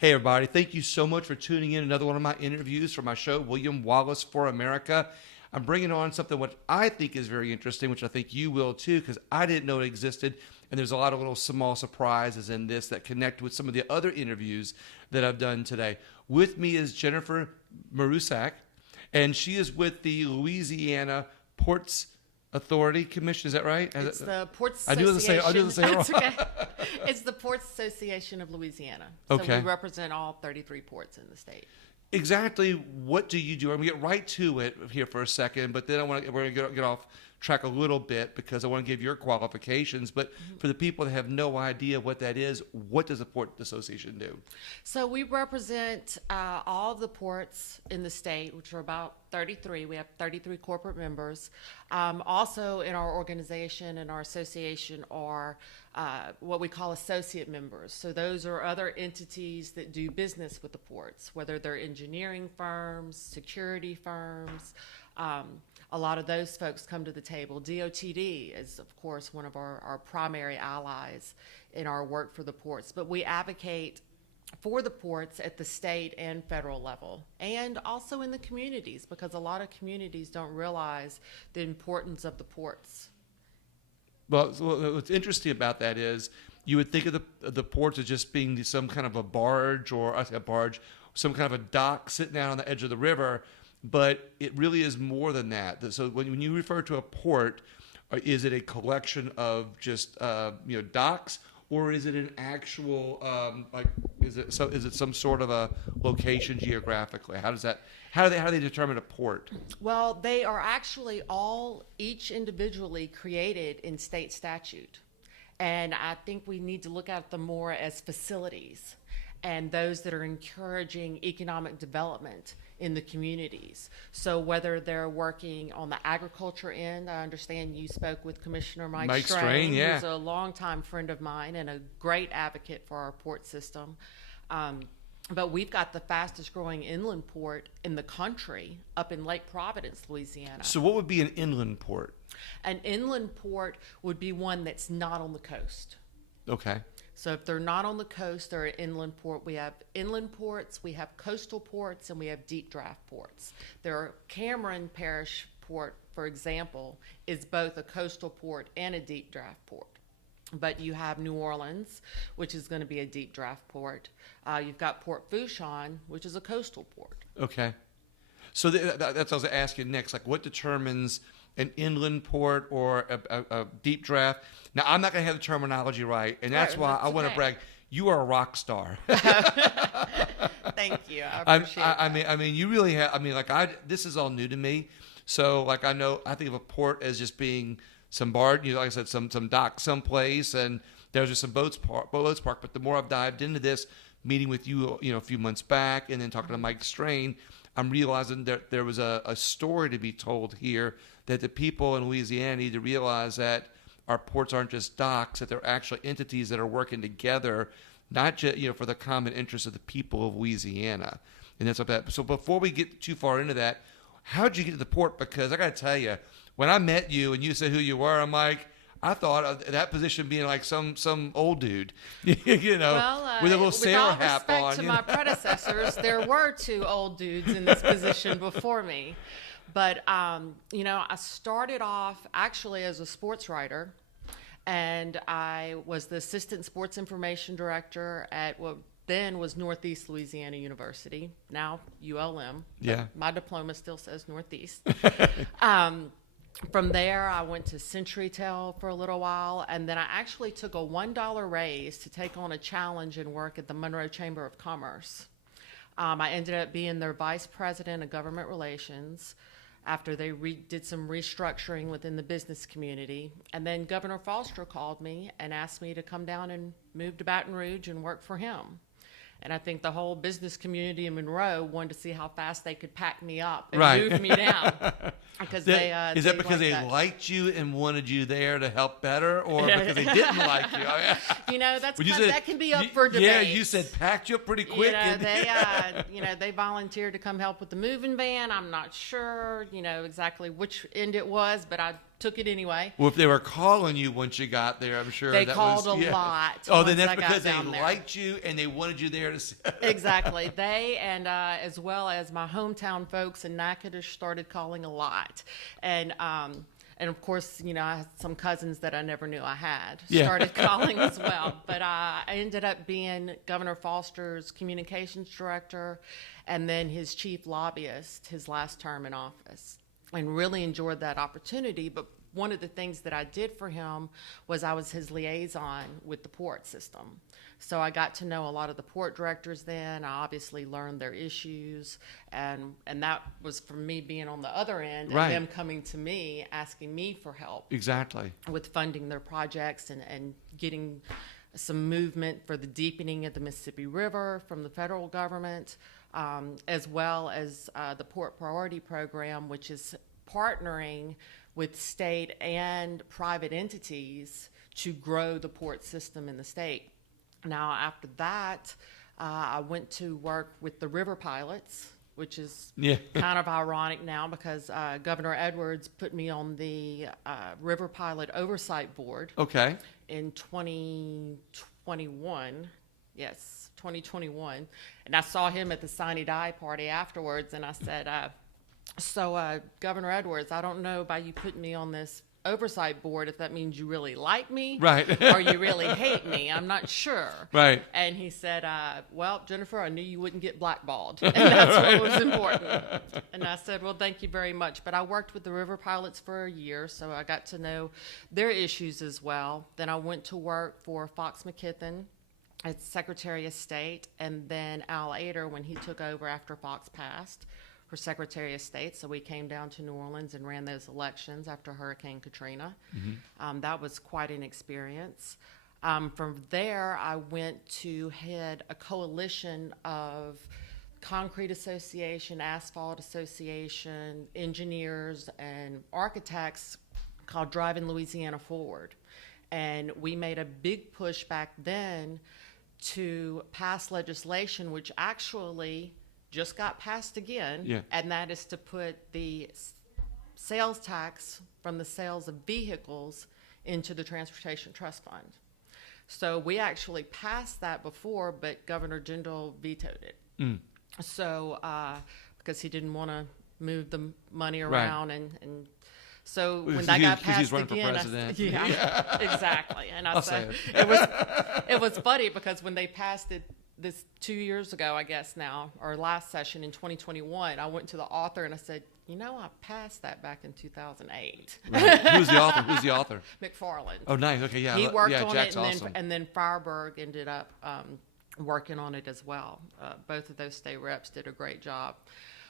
Hey, everybody. Thank you so much for tuning in. Another one of my interviews for my show, William Wallace for America. I'm bringing on something what I think is very interesting, which I think you will too, because I didn't know it existed. And there's a lot of little small surprises in this that connect with some of the other interviews that I've done today. With me is Jennifer Marusak, and she is with the Louisiana Ports Authority Commission. Is that right? It's the Ports I do the same. Wrong. It's okay. It's the Ports Association of Louisiana. So Okay. we represent all 33 ports in the state. Exactly what do you do? I'm going to get right to it here for a second, but then we're going to get off track a little bit because I want to give your qualifications. But for the people that have no idea what that is, what does the Port Association do? So we represent all of the ports in the state, which are about 33. We have 33 corporate members. Also in our organization and our association are what we call associate members. So those are other entities that do business with the ports, whether they're engineering firms, security firms. A lot of those folks come to the table. DOTD is, of course, one of our primary allies in our work for the ports. But we advocate for the ports at the state and federal level, and also in the communities, because a lot of communities don't realize the importance of the ports. Well, what's interesting about that is you would think of the ports as just being some kind of a barge some kind of a dock sitting out on the edge of the river, but it really is more than that. So when you refer to a port, is it a collection of just docks, or is it an actual is it some sort of a location geographically? How do they determine a port? Well, they are actually each individually created in state statute. And I think we need to look at them more as facilities and those that are encouraging economic development in the communities. So whether they're working on the agriculture end, I understand you spoke with Commissioner Mike Strain, yeah. who's a longtime friend of mine and a great advocate for our port system. But we've got the fastest growing inland port in the country up in Lake Providence, Louisiana. So what would be an inland port? An inland port would be one that's not on the coast. Okay. So if they're not on the coast, they're an inland port. We have inland ports, we have coastal ports, and we have deep draft ports. Cameron Parish Port, for example, is both a coastal port and a deep draft port. But you have New Orleans, which is going to be a deep draft port. You've got Port Fourchon, which is a coastal port. Okay. So that's what I was asking next. Like, what determines an inland port or a deep draft? Now, I'm not going to have the terminology right, and that's why I want to brag. You are a rock star. Thank you. I appreciate that. I mean, you really have. This is all new to me. So, I think of a port as just being some barge, like I said, some dock someplace, and there's just some boats parked. But the more I've dived into this, meeting with you, a few months back, and then talking to Mike Strain, I'm realizing that there was a story to be told here that the people in Louisiana need to realize that our ports aren't just docks, that they're actually entities that are working together, not just for the common interest of the people of Louisiana. And that's what that. So before we get too far into that, how'd you get to the port? Because I got to tell you, when I met you and you said who you were, I'm like, I thought of that position being like some old dude, with a little sailor hat on. With all respect to my predecessors, there were two old dudes in this position before me. But, I started off actually as a sports writer, and I was the assistant sports information director at what then was Northeast Louisiana University, now ULM. Yeah. My diploma still says Northeast. From there, I went to CenturyTel for a little while, and then I actually took a $1 raise to take on a challenge and work at the Monroe Chamber of Commerce. I ended up being their vice president of government relations after they did some restructuring within the business community. And then Governor Foster called me and asked me to come down and move to Baton Rouge and work for him. And I think the whole business community in Monroe wanted to see how fast they could pack me up and move me down. because Is that because they that. liked you and wanted you there to help better, or because they didn't like you? That's When you kind said- that can be up for debate. Yeah, you said packed you up pretty quick. They volunteered to come help with the moving van. I'm not sure, exactly which end it was, but I took it anyway. Well, if they were calling you once you got there, I'm sure They that called was, a lot. Oh, then once that's I got because they down there. liked you and they wanted you there to. Exactly. They and as well as my hometown folks in Natchitoches started calling a lot, and of course, I had some cousins that I never knew I had started calling as well. But I ended up being Governor Foster's communications director, and then his chief lobbyist his last term in office, and really enjoyed that opportunity. But one of the things that I did for him was I was his liaison with the port system. So I got to know a lot of the port directors then. I obviously learned their issues, and that was from me being on the other end Right. and them coming to me asking me for help Exactly. with funding their projects and getting some movement for the deepening of the Mississippi River from the federal government, as well as the Port Priority Program, which is partnering with state and private entities to grow the port system in the state. Now, after that, I went to work with the river pilots, which is kind of ironic now because Governor Edwards put me on the River Pilot Oversight Board in 2021. Yes, 2021. And I saw him at the Sine Die party afterwards, and I said, Governor Edwards, I don't know by you putting me on this oversight board if that means you really like me or you really hate me. I'm not sure. Right. And he said, well, Jennifer, I knew you wouldn't get blackballed. And that's what was important. And I said, well, thank you very much. But I worked with the river pilots for a year, so I got to know their issues as well. Then I went to work for Fox McKithen as Secretary of State, and then Al Ader when he took over after Fox passed for Secretary of State. So we came down to New Orleans and ran those elections after Hurricane Katrina. That was quite an experience. From there, I went to head a coalition of concrete association, asphalt association, engineers, and architects called Driving Louisiana Forward. And we made a big push back then to pass legislation, which actually just got passed again, and that is to put the sales tax from the sales of vehicles into the Transportation Trust Fund. So we actually passed that before, but Governor Jindal vetoed it. So because he didn't want to move the money around, and so when that got passed again, exactly. And I said it was funny because when they passed it this 2 years ago, I guess now, or last session in 2021, I went to the author and I said, I passed that back in 2008. Right. Who's the author? McFarland. Oh, nice. Okay, yeah. He worked on Jack's it, and awesome. then Fireberg ended up working on it as well. Both of those state reps did a great job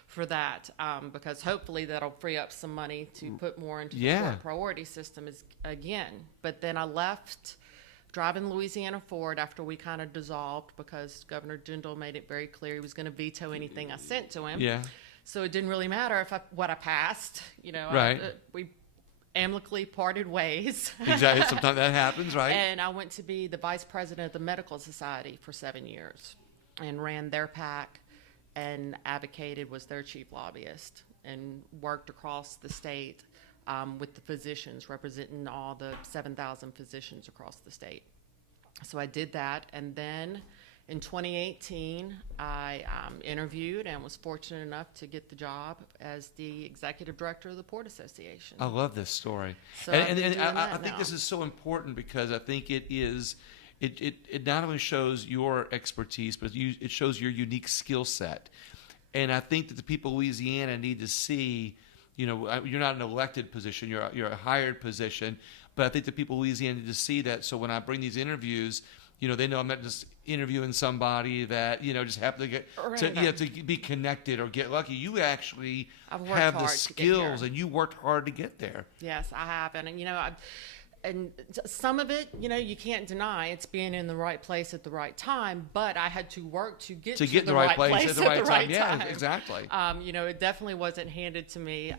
for that, because hopefully that'll free up some money to put more into the port priority system again. But then I left Driving Louisiana Forward after we kind of dissolved because Governor Jindal made it very clear he was going to veto anything I sent to him. Yeah. So it didn't really matter what I passed. We amicably parted ways. Exactly. Sometimes that happens, right? And I went to be the vice president of the Medical Society for 7 years and ran their PAC and advocated, was their chief lobbyist, and worked across the state with the physicians, representing all the 7,000 physicians across the state. So I did that, and then in 2018, I interviewed and was fortunate enough to get the job as the executive director of the Port Association. I love this story. So and I think this is so important because I think it not only shows your expertise, but it shows your unique skill set. And I think that the people of Louisiana need to see, you're not an elected position, you're a hired position, but I think the people of Louisiana need to see that. So when I bring these interviews, they know I'm not just interviewing somebody that, just happen to get to be connected or get lucky. You actually have the skills and you worked hard to get there. Yes, I have. And some of it, you can't deny it's being in the right place at the right time, but I had to work to get to the right place at the right time. time. Yeah, exactly. It definitely wasn't handed to me.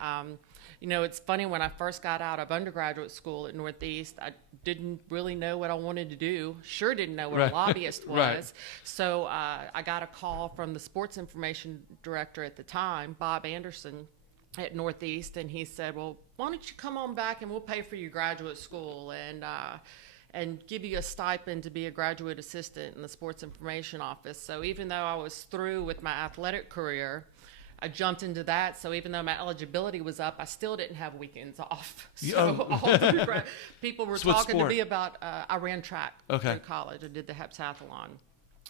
It's funny, when I first got out of undergraduate school at Northeast, I didn't really know what I wanted to do. Sure didn't know what Right. a lobbyist was. Right. So I got a call from the sports information director at the time, Bob Anderson, at Northeast, and he said, well, why don't you come on back and we'll pay for your graduate school and give you a stipend to be a graduate assistant in the sports information office. So even though I was through with my athletic career, I jumped into that. So even though my eligibility was up, I still didn't have weekends off. So all the people were So what talking to sport? me about, I ran track Okay. through college. I did the heptathlon.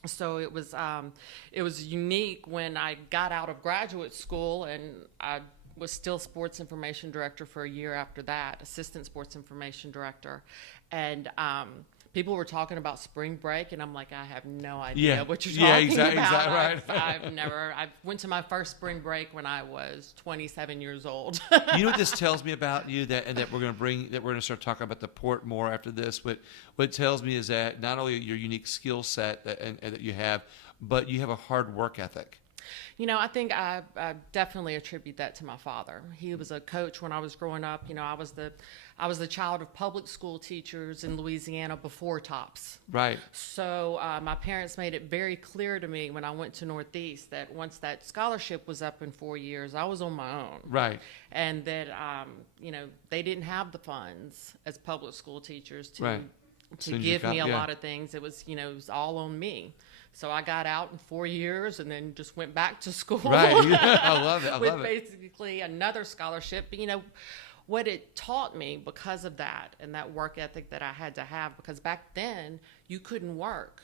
So it was unique when I got out of graduate school, and I was still sports information director for a year after that, assistant sports information director. And people were talking about spring break, and I'm like, I have no idea what you're talking about. Exactly, right. I went to my first spring break when I was 27 years old. You know what this tells me about you, that we're going to start talking about the port more after this. What it tells me is that not only your unique skill set that you have, but you have a hard work ethic. I think I definitely attribute that to my father. He was a coach when I was growing up. I was the child of public school teachers in Louisiana before TOPS. Right. So my parents made it very clear to me when I went to Northeast that once that scholarship was up in 4 years, I was on my own. Right. And that, they didn't have the funds as public school teachers to Right. give me a lot of things. It was, it was all on me. So I got out in 4 years and then just went back to school. Right. I love it. with basically another scholarship. But, what it taught me because of that and that work ethic that I had to have, because back then you couldn't work.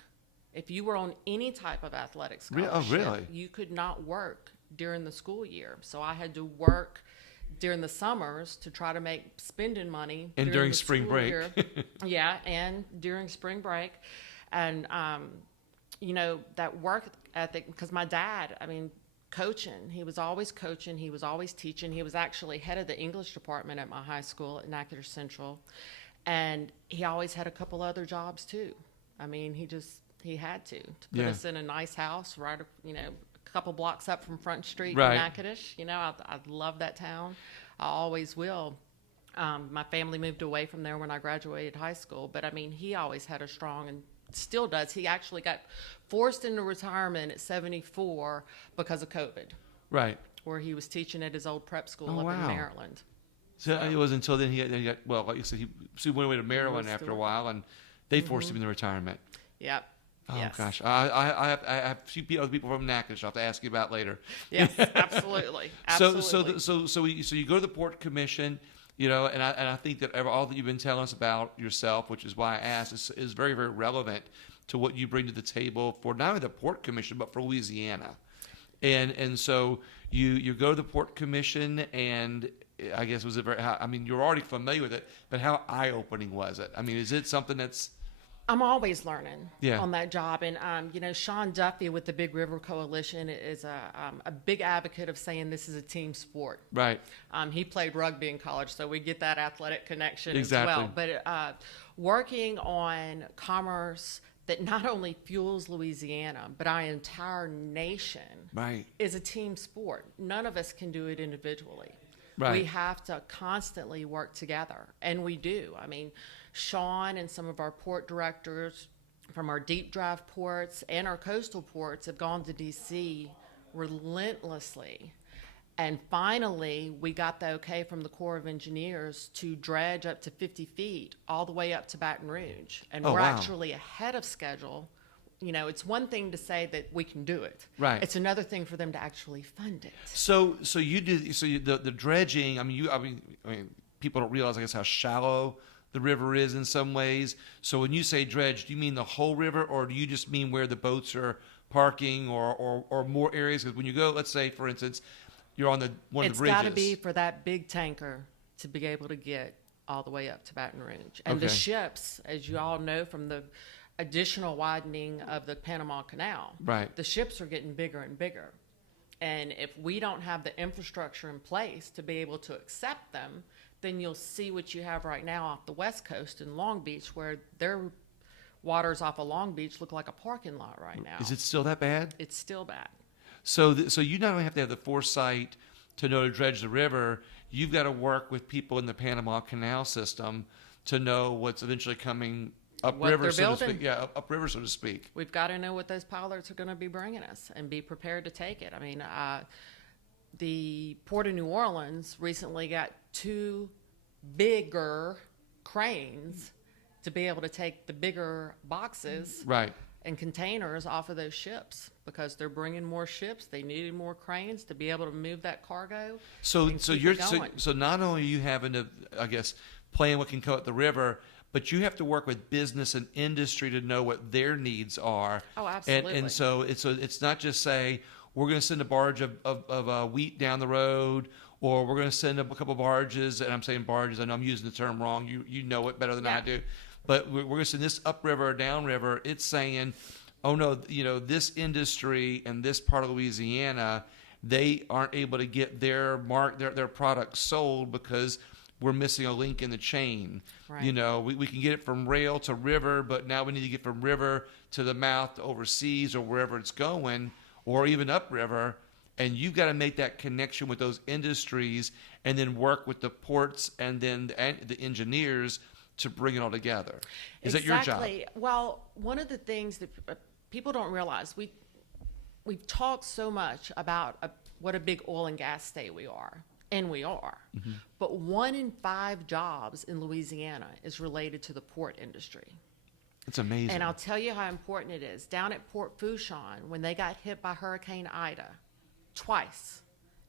If you were on any type of athletic scholarship, really? You could not work during the school year. So I had to work during the summers to try to make spending money. And during the spring school break. year. Yeah, and during spring break. And, that work ethic, because my dad, coaching, he was always coaching, he was always teaching. He was actually head of the English department at my high school at Natchitoches Central. And he always had a couple other jobs too. He had to put us in a nice house right, a couple blocks up from Front Street Right. in Natchitoches. I love that town. I always will. My family moved away from there when I graduated high school, but he always had a strong, and still does. He actually got forced into retirement at 74 because of COVID. Right. Where he was teaching at his old prep school Oh, up in wow. Maryland. So it was until then he got well, like you said, he went away to Maryland after a while, and they forced him into retirement. Yep. Oh Yes. gosh, I have a few other people from Natchitoches I'll have to ask you about later. Yes, absolutely. Absolutely. So you go to the Port Commission, and I think that all that you've been telling us about yourself, which is why I asked, is very, very relevant to what you bring to the table for not only the Port Commission but for Louisiana. And so you go to the Port Commission, and I guess was it very? You're already familiar with it, but how eye-opening was it? Is it something that's? I'm always learning Yeah. on that job. And, Sean Duffy with the Big River Coalition is a big advocate of saying this is a team sport. Right. He played rugby in college, so we get that athletic connection Exactly. as well. But working on commerce that not only fuels Louisiana, but our entire nation Right. is a team sport. None of us can do it individually. Right. We have to constantly work together, and we do. Sean and some of our port directors from our deep drive ports and our coastal ports have gone to D.C. relentlessly. And finally, we got the okay from the Corps of Engineers to dredge up to 50 feet all the way up to Baton Rouge. And Oh, we're wow. actually ahead of schedule. It's one thing to say that we can do it. Right. It's another thing for them to actually fund it. So you do the dredging. People don't realize, I guess, how shallow the river is in some ways. So when you say dredge, do you mean the whole river, or do you just mean where the boats are parking, or more areas? Because when you go, let's say, for instance, you're on one of the bridges. It's got to be for that big tanker to be able to get all the way up to Baton Rouge. And the Okay. ships, as you all know from the additional widening of the Panama Canal, Right. the ships are getting bigger and bigger. And if we don't have the infrastructure in place to be able to accept them, then you'll see what you have right now off the West Coast in Long Beach, where their waters off of Long Beach look like a parking lot right now. Is it still that bad? It's still bad. So you not only have to have the foresight to know to dredge the river, you've got to work with people in the Panama Canal system to know what's eventually coming upriver, so to speak. Yeah, upriver, so to speak. We've got to know what those pilots are going to be bringing us and be prepared to take it. I mean, the Port of New Orleans recently got 2 bigger cranes to be able to take the bigger boxes Right. and containers off of those ships because they're bringing more ships. They needed more cranes to be able to move that cargo. So you're going. so not only are you having to, I guess, plan what can come up the river, but you have to work with business and industry to know what their needs are. Oh, absolutely. And so it's not just say we're going to send a barge of wheat down the road, or we're going to send a couple barges. And I'm saying barges. I know I'm using the term wrong. You know it better than I do. But we're going to send this upriver or downriver. It's saying, oh no, this industry and this part of Louisiana, they aren't able to get their products sold because we're missing a link in the chain. Right. We can get it from rail to river, but now we need to get from river to the mouth to overseas or wherever it's going, or even upriver. And you've got to make that connection with those industries and then work with the ports and then the engineers to bring it all together. Is that your job? Exactly. Well, one of the things that people don't realize, we've talked so much about what a big oil and gas state we are. And we are. Mm-hmm. But 1 in 5 jobs in Louisiana is related to the port industry. It's amazing. And I'll tell you how important it is. Down at Port Fourchon, when they got hit by Hurricane Ida, twice,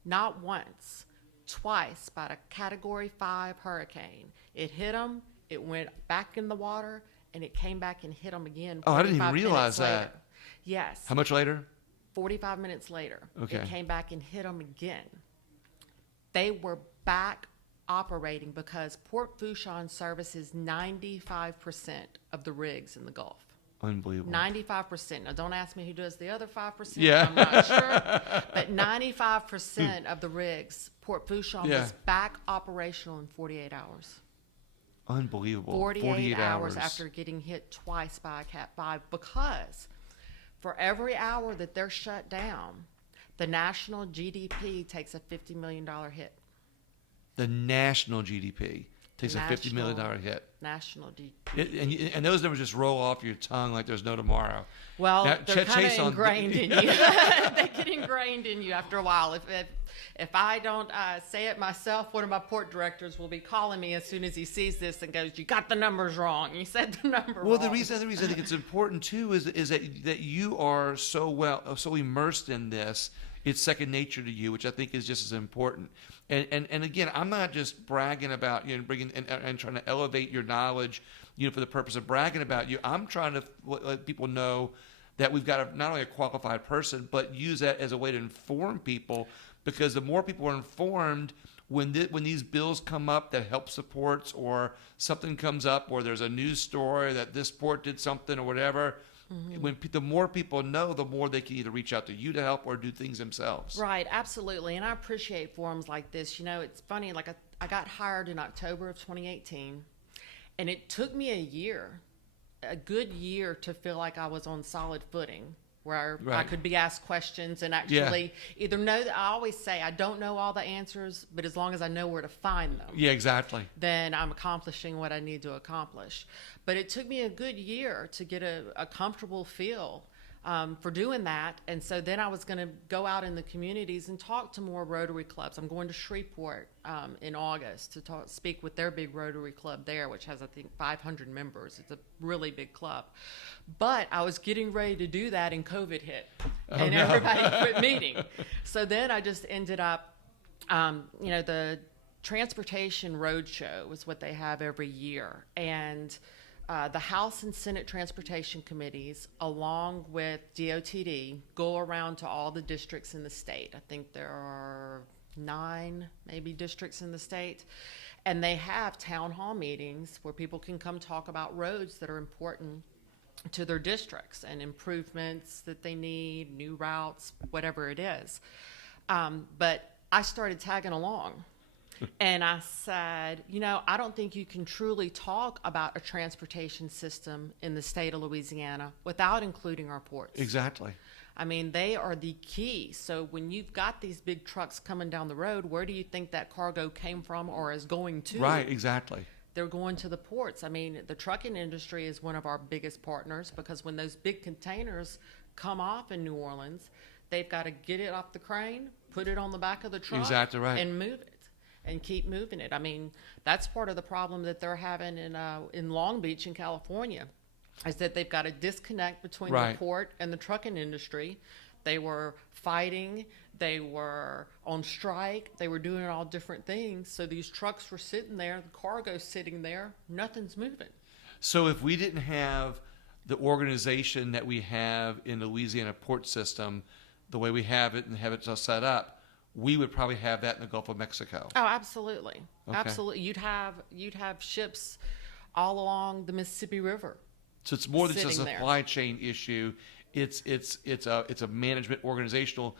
not once, twice by a Category 5 hurricane. It hit them, it went back in the water, and it came back and hit them again. Oh, I didn't even realize that. Later. Yes. How much later? 45 minutes later. Okay. It came back and hit them again. They were back operating because Port Fourchon services 95% of the rigs in the Gulf. Unbelievable. 95%. Now, don't ask me who does the other 5%. Yeah. I'm not sure. But 95% of the rigs, Port Fourchon was back operational in 48 hours. Unbelievable. 48 hours after getting hit twice by a Cat 5, because for every hour that they're shut down, the national GDP takes a $50 million hit. The national GDP takes a $50 million hit. National GDP. And those numbers just roll off your tongue like there's no tomorrow. Well, now, they're kind of ingrained in you. They get ingrained in you after a while. If I don't say it myself, one of my port directors will be calling me as soon as he sees this and goes, "You got the numbers wrong. You said the number wrong." Well, the reason I think it's important too is that you are so immersed in this. It's second nature to you, which I think is just as important. And again, I'm not just bragging about bringing and trying to elevate your knowledge, for the purpose of bragging about you. I'm trying to let people know that we've got not only a qualified person, but use that as a way to inform people. Because the more people are informed, when these bills come up that help supports, or something comes up, or there's a news story that this port did something or whatever. Mm-hmm. The more people know, the more they can either reach out to you to help or do things themselves. Right, absolutely. And I appreciate forums like this. It's funny, like I got hired in October of 2018, and it took me a good year to feel like I was on solid footing, where I could be asked questions and actually either know that I always say I don't know all the answers, but as long as I know where to find them. Yeah, exactly. Then I'm accomplishing what I need to accomplish. But it took me a good year to get a comfortable feel for doing that. And so then I was going to go out in the communities and talk to more Rotary clubs. I'm going to Shreveport in August to speak with their big Rotary club there, which has, I think, 500 members. It's a really big club. But I was getting ready to do that and COVID hit, and everybody quit meeting. So then I just ended up, the Transportation Roadshow is what they have every year. And the House and Senate Transportation Committees, along with DOTD, go around to all the districts in the state. I think there are 9 maybe districts in the state. And they have town hall meetings where people can come talk about roads that are important to their districts and improvements that they need, new routes, whatever it is. But I started tagging along. And I said, I don't think you can truly talk about a transportation system in the state of Louisiana without including our ports. Exactly. I mean, they are the key. So when you've got these big trucks coming down the road, where do you think that cargo came from or is going to? Right, exactly. They're going to the ports. I mean, the trucking industry is one of our biggest partners because when those big containers come off in New Orleans, they've got to get it off the crane, put it on the back of the truck, Exactly right. and move it and keep moving it. I mean, that's part of the problem that they're having in Long Beach in California, is that they've got a disconnect between Right. the port and the trucking industry. They were fighting, they were on strike, they were doing all different things. So these trucks were sitting there, the cargo's sitting there, nothing's moving. So if we didn't have the organization that we have in the Louisiana port system, the way we have it and have it just set up, we would probably have that in the Gulf of Mexico. Oh, absolutely. Okay. Absolutely. You'd have ships all along the Mississippi River. So it's more than just a Sitting there. supply chain issue. It's a management organizational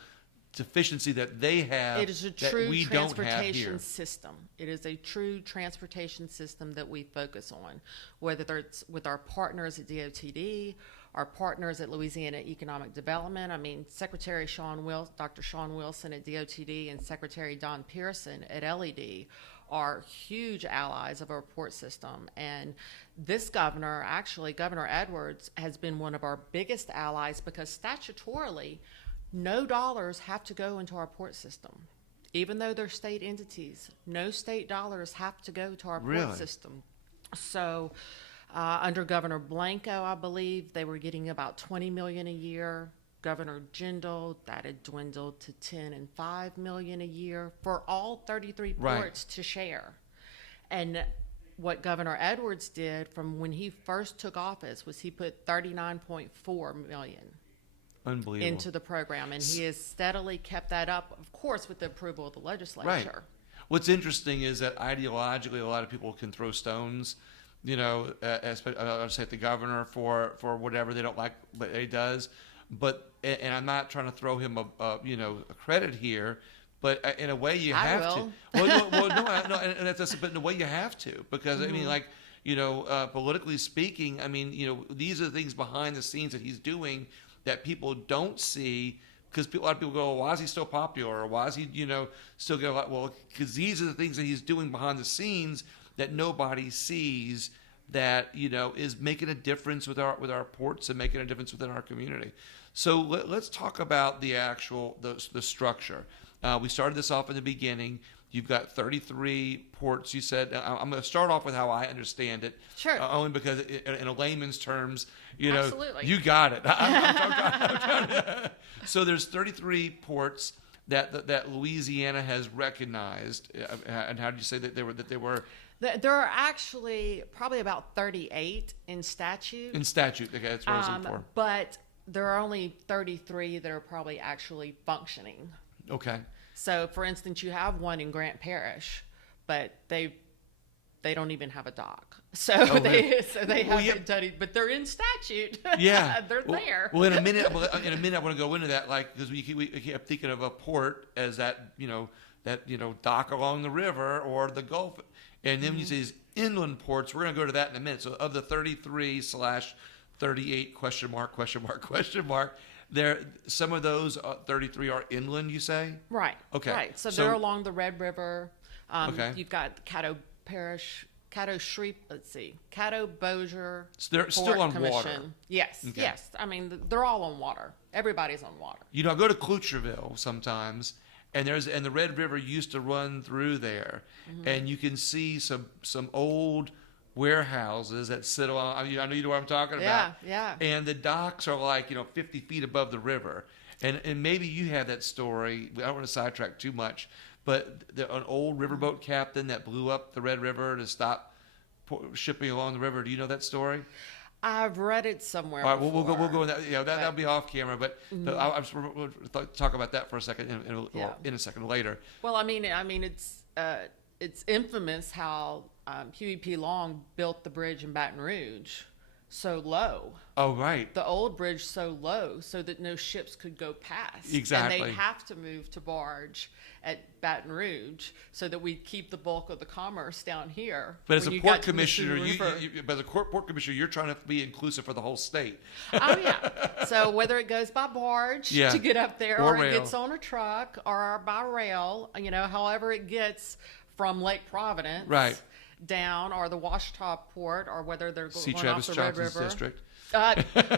deficiency that they have It is a that true we don't have transportation here. system. It is a true transportation system that we focus on, whether it's with our partners at DOTD, our partners at Louisiana Economic Development. I mean, Dr. Sean Wilson at DOTD and Secretary Don Pearson at LED are huge allies of our port system. And this governor, actually, Governor Edwards, has been one of our biggest allies because statutorily, no dollars have to go into our port system. Even though they're state entities, no state dollars have to go to our Really? port system. So under Governor Blanco, I believe they were getting about $20 million a year. Governor Jindal, that had dwindled to $10 and $5 million a year for all 33 Right. ports to share. And what Governor Edwards did from when he first took office was he put $39.4 million Unbelievable. into the program, and he has steadily kept that up, of course, with the approval of the legislature. Right. What's interesting is that ideologically, a lot of people can throw stones, I'll say at the governor for whatever they don't like what he does. But, and I'm not trying to throw him a credit here, but in a way you I have will. to. No, and that's, but in a way you have to, because I mean, like, politically speaking, I mean, these are the things behind the scenes that he's doing that people don't see, because a lot of people go, well, why is he still popular, or why is he, still getting a lot? Well, because these are the things that he's doing behind the scenes that nobody sees, that is making a difference with our ports and making a difference within our community. So let's talk about the actual the structure. We started this off in the beginning. You've got 33 ports. You said, I'm going to start off with how I understand it. Sure. Only because in a layman's terms, Absolutely. you got it. I'm trying to, so there's 33 ports that Louisiana has recognized. And how did you say that they were? There are actually probably about 38 in statute. In statute, okay, that's what I was looking for. But there are only 33 that are probably actually functioning. Okay. So, for instance, you have one in Grant Parish, but they don't even have a dock. So they haven't done it, but they're in statute. Yeah, they're there. Well, in a minute, I want to go into that, like, because we keep thinking of a port as that dock along the river or the Gulf, and then when you say these inland ports, we're going to go to that in a minute. So, of the 33/38 question mark. There, some of those 33 are inland, you say? Right. Okay. Right. So they're along the Red River. Okay. You've got Caddo Parish, Caddo Bossier. So they're Port still on Commission. water. Yes. Okay. Yes. I mean, they're all on water. Everybody's on water. I go to Clutcherville sometimes, and the Red River used to run through there, and you can see some old warehouses that sit along. I know you know what I'm talking about. Yeah. And the docks are like 50 feet above the river, and maybe you have that story. I don't want to sidetrack too much, but an old riverboat captain that blew up the Red River to stop shipping along the river. Do you know that story? I've read it somewhere. All right, before, we'll go in that. That'll be off camera, but we'll talk about that for a second in a second later. Well, I mean, it's infamous how Huey P. Long built the bridge in Baton Rouge so low. Oh, right. The old bridge so low so that no ships could go past. Exactly. And they have to move to barge at Baton Rouge so that we keep the bulk of the commerce down here. But as a port commissioner, as a port commissioner, you're trying to be inclusive for the whole state. Oh, yeah. So whether it goes by barge to get up there or it gets on a truck or by rail, however it gets from Lake Providence down, or the Washita Port, or whether they're going off the Red River. District.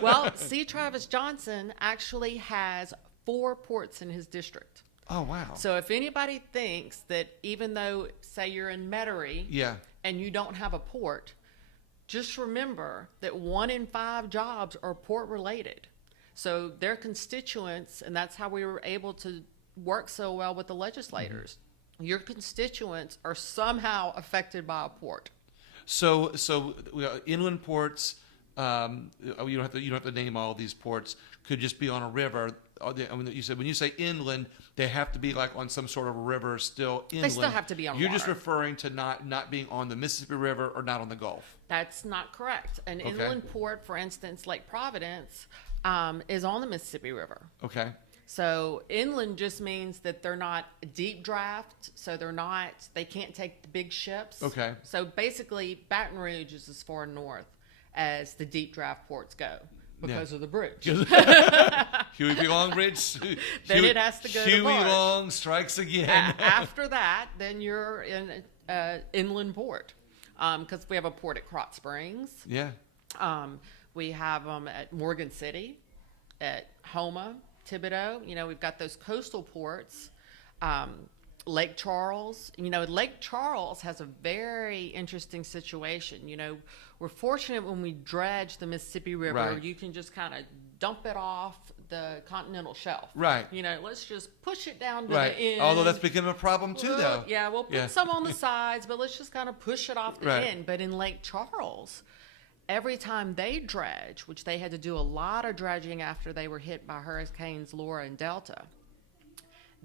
Well, C. Travis Johnson actually has 4 ports in his district. Oh, wow. So if anybody thinks that even though, say, you're in Metairie and you don't have a port, just remember that 1 in 5 jobs are port-related. So their constituents, and that's how we were able to work so well with the legislators, your constituents are somehow affected by a port. So inland ports, you don't have to name all these ports, could just be on a river. I mean, you said when you say inland, they have to be like on some sort of river still inland. They still have to be on You're water. just referring to not being on the Mississippi River or not on the Gulf. That's not correct. An inland port, for instance, Lake Providence, is on the Mississippi River. Okay. So inland just means that they're not deep draft, so they can't take the big ships. Okay. So basically, Baton Rouge is as far north as the deep draft ports go because of the bridge. Huey P. Long Bridge. Then it has to go to Huey barge. Long strikes again. After that, then you're in inland port, because we have a port at Krotz Springs. Yeah. We have them at Morgan City, at Houma, Thibodaux. We've got those coastal ports. Lake Charles. Lake Charles has a very interesting situation. We're fortunate when we dredge the Mississippi River, you can just kind of dump it off the continental shelf. Right. Let's just push it down to the end. Although that's become a problem too, though. Yeah, we'll put some on the sides, but let's just kind of push it off the end. But in Lake Charles, every time they dredge, which they had to do a lot of dredging after they were hit by Hurricanes Laura and Delta,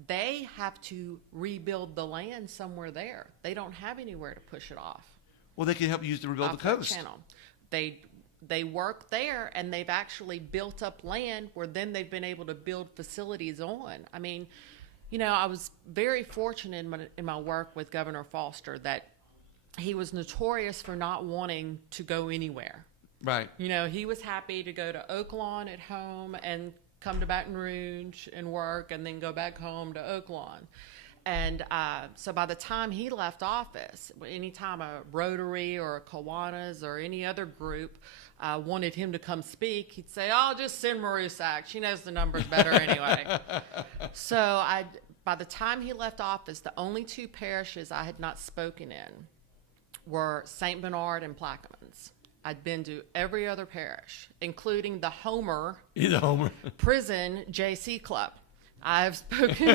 they have to rebuild the land somewhere there. They don't have anywhere to push it off. Well, they can help you to rebuild the coast. Channel. They work there, and they've actually built up land where then they've been able to build facilities on. I mean, I was very fortunate in my work with Governor Foster that he was notorious for not wanting to go anywhere. Right. He was happy to go to Oaklawn at home and come to Baton Rouge and work and then go back home to Oaklawn. And so by the time he left office, anytime a Rotary or a Kiwanis or any other group wanted him to come speak, he'd say, "Oh, just send Marusak. She knows the numbers better anyway." So by the time he left office, the only 2 parishes I had not spoken in were St. Bernard and Plaquemines. I'd been to every other parish, including the Homer Prison JC Club. I had spoken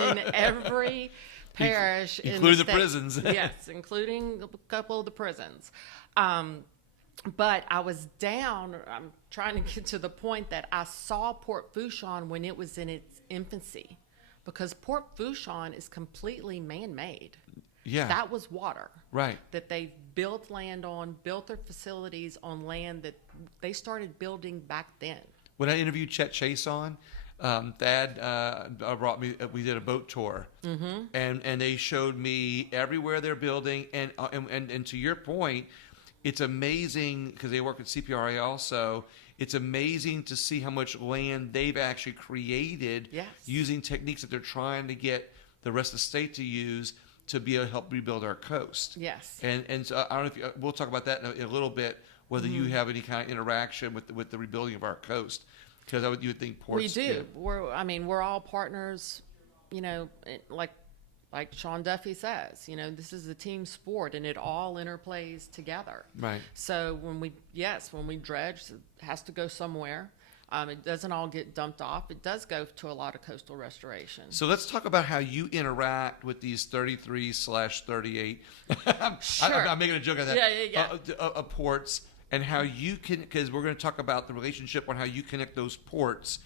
in every parish including in the prisons. Yes, including a couple of the prisons. But I was down. I'm trying to get to the point that I saw Port Fourchon when it was in its infancy, because Port Fourchon is completely man-made. Yeah. That was water. Right. That they built land on, built their facilities on land that they started building back then. When I interviewed Chet Chase on, Thad brought me. We did a boat tour, and they showed me everywhere they're building. And to your point, it's amazing because they work at CPRA also. It's amazing to see how much land they've actually created using techniques that they're trying to get the rest of the state to use to be able to help rebuild our coast. Yes. And so I don't know if we'll talk about that in a little bit, whether you have any kind of interaction with the rebuilding of our coast, because you would think ports. We do. We're all partners, like Sean Duffy says, this is a team sport and it all interplays together. Right. So when we dredge, it has to go somewhere. It doesn't all get dumped off. It does go to a lot of coastal restoration. So let's talk about how you interact with these 33/38. I'm making a joke of that. Yeah. Ports, and how you can, because we're going to talk about the relationship on how you connect those ports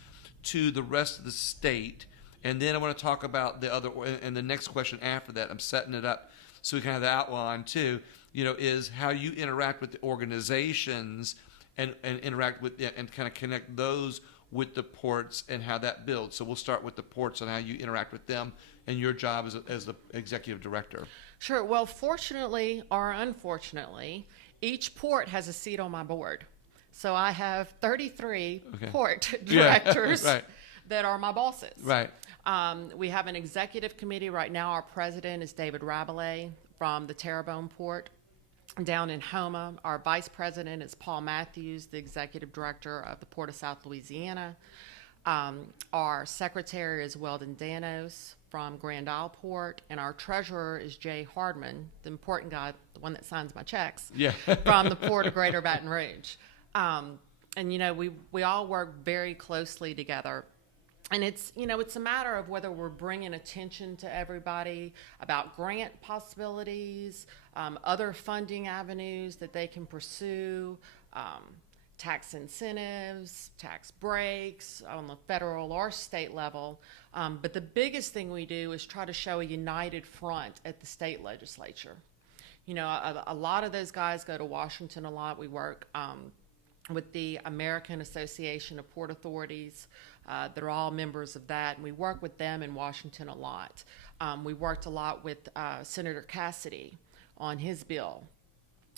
to the rest of the state. And then I want to talk about the other, and the next question after that, I'm setting it up so we can have the outline too, is how you interact with the organizations and interact with and kind of connect those with the ports and how that builds. So we'll start with the ports and how you interact with them and your job as the executive director. Sure. Well, fortunately or unfortunately, each port has a seat on my board. So I have 33 port directors right. that are my bosses. Right. We have an executive committee right now. Our president is David Rabelais from the Terrebonne Port down in Houma. Our vice president is Paul Matthews, the executive director of the Port of South Louisiana. Our secretary is Weldon Danos from Grand Isle Port, and our treasurer is Jay Hardman, the important guy, the one that signs my checks, from the Port of Greater Baton Rouge. And we all work very closely together. And it's a matter of whether we're bringing attention to everybody about grant possibilities, other funding avenues that they can pursue, tax incentives, tax breaks on the federal or state level. But the biggest thing we do is try to show a united front at the state legislature. A lot of those guys go to Washington a lot. We work with the American Association of Port Authorities. They're all members of that, and we work with them in Washington a lot. We worked a lot with Senator Cassidy on his bill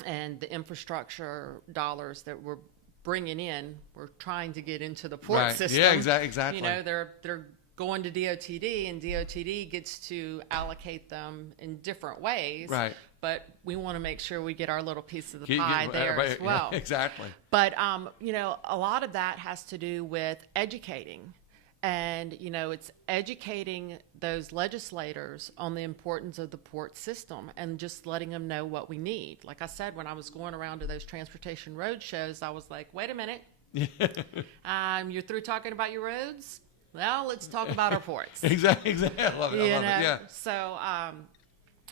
and the infrastructure dollars that we're bringing in. We're trying to get into the port system. Yeah, exactly. They're going to DOTD, and DOTD gets to allocate them in different ways. Right. But we want to make sure we get our little piece of the pie there as well. Yeah, exactly. But, a lot of that has to do with educating. And, it's educating those legislators on the importance of the port system and just letting them know what we need. Like I said, when I was going around to those transportation road shows, I was like, wait a minute. You're through talking about your roads? Well, let's talk about our ports. Exactly. I love it. Yeah. So,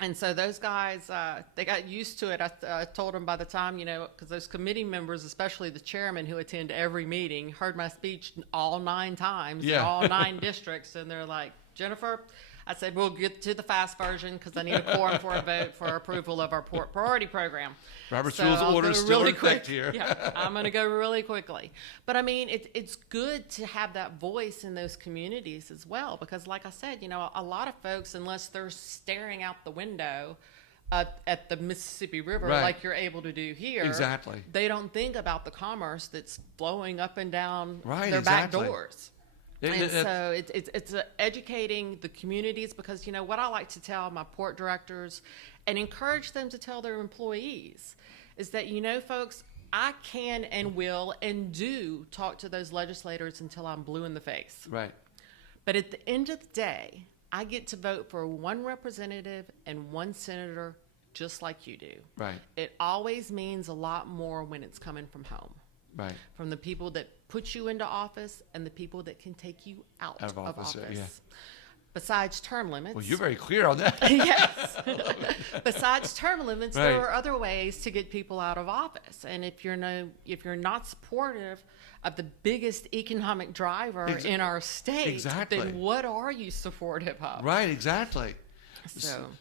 and so those guys, they got used to it. I told them by the time, because those committee members, especially the chairman who attend every meeting, heard my speech all 9 times in all 9 districts. And they're like, Jennifer, I said, we'll get to the fast version because I need a quorum for a vote for approval of our port priority program. Robert's Rules of Order is still in effect here. Yeah, I'm going to go really quickly. But I mean, it's good to have that voice in those communities as well, because like I said, a lot of folks, unless they're staring out the window at the Mississippi River like you're able to do here, exactly, they don't think about the commerce that's flowing up and down their exactly. back doors. And so it's educating the communities, because what I like to tell my port directors and encourage them to tell their employees is that, folks, I can and will and do talk to those legislators until I'm blue in the face. Right. But at the end of the day, I get to vote for 1 representative and 1 senator just like you do. Right. It always means a lot more when it's coming from home. Right. From the people that put you into office and the people that can take you out of office. Yeah. Besides term limits. Well, you're very clear on that. Yes. Besides term limits, there are other ways to get people out of office. And if you're not supportive of the biggest economic driver in our state, then what are you supportive of? Right, exactly.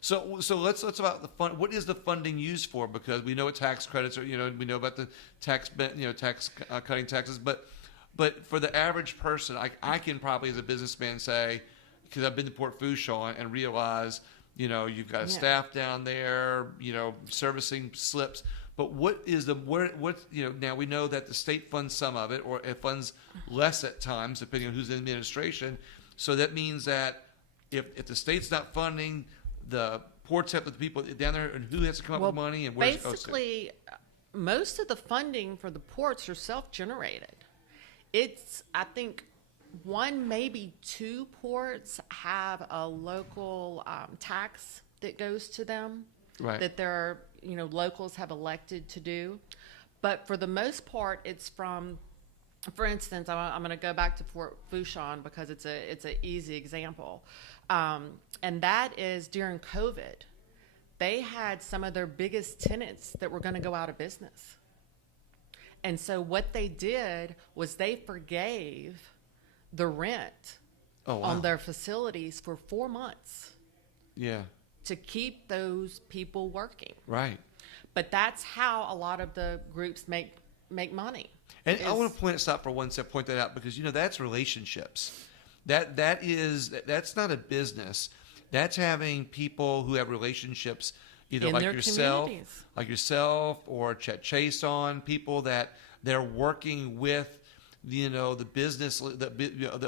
So let's about the fund. What is the funding used for? Because we know what tax credits are. We know about the tax cutting taxes. But for the average person, I can probably as a businessman say, because I've been to Port Fourchon and realize, you've got a staff down there, servicing slips. But what is now we know that the state funds some of it, or it funds less at times, depending on who's in administration. So that means that if the state's not funding, the ports have the people down there, and who has to come up with money, and where's it goes to? Basically, most of the funding for the ports are self-generated. It's, I think, 1, maybe 2 ports have a local tax that goes to them, that their locals have elected to do. But for the most part, it's from, for instance, I'm going to go back to Port Fourchon because it's an easy example. And that is during COVID, they had some of their biggest tenants that were going to go out of business. And so what they did was they forgave the rent on their facilities for 4 months. Yeah. To keep those people working. Right. But that's how a lot of the groups make money. And I want to stop for one second, point that out, because that's relationships. That's not a business. That's having people who have relationships, either In like their communities. yourself or Chet Chase, on people that they're working with, the business,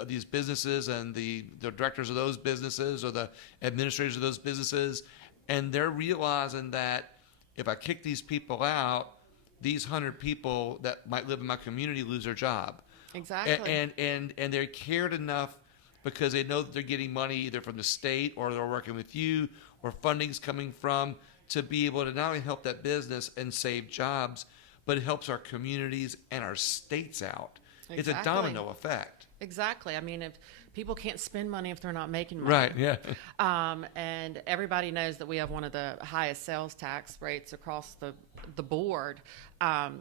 these businesses and the directors of those businesses or the administrators of those businesses, and they're realizing that if I kick these people out, these 100 people that might live in my community lose their job. Exactly. And they're cared enough because they know that they're getting money either from the state or they're working with you or funding's coming from, to be able to not only help that business and save jobs, but it helps our communities and our states out. It's a domino effect. Exactly. I mean, if people can't spend money if they're not making money. Right, yeah. And everybody knows that we have one of the highest sales tax rates across the board. So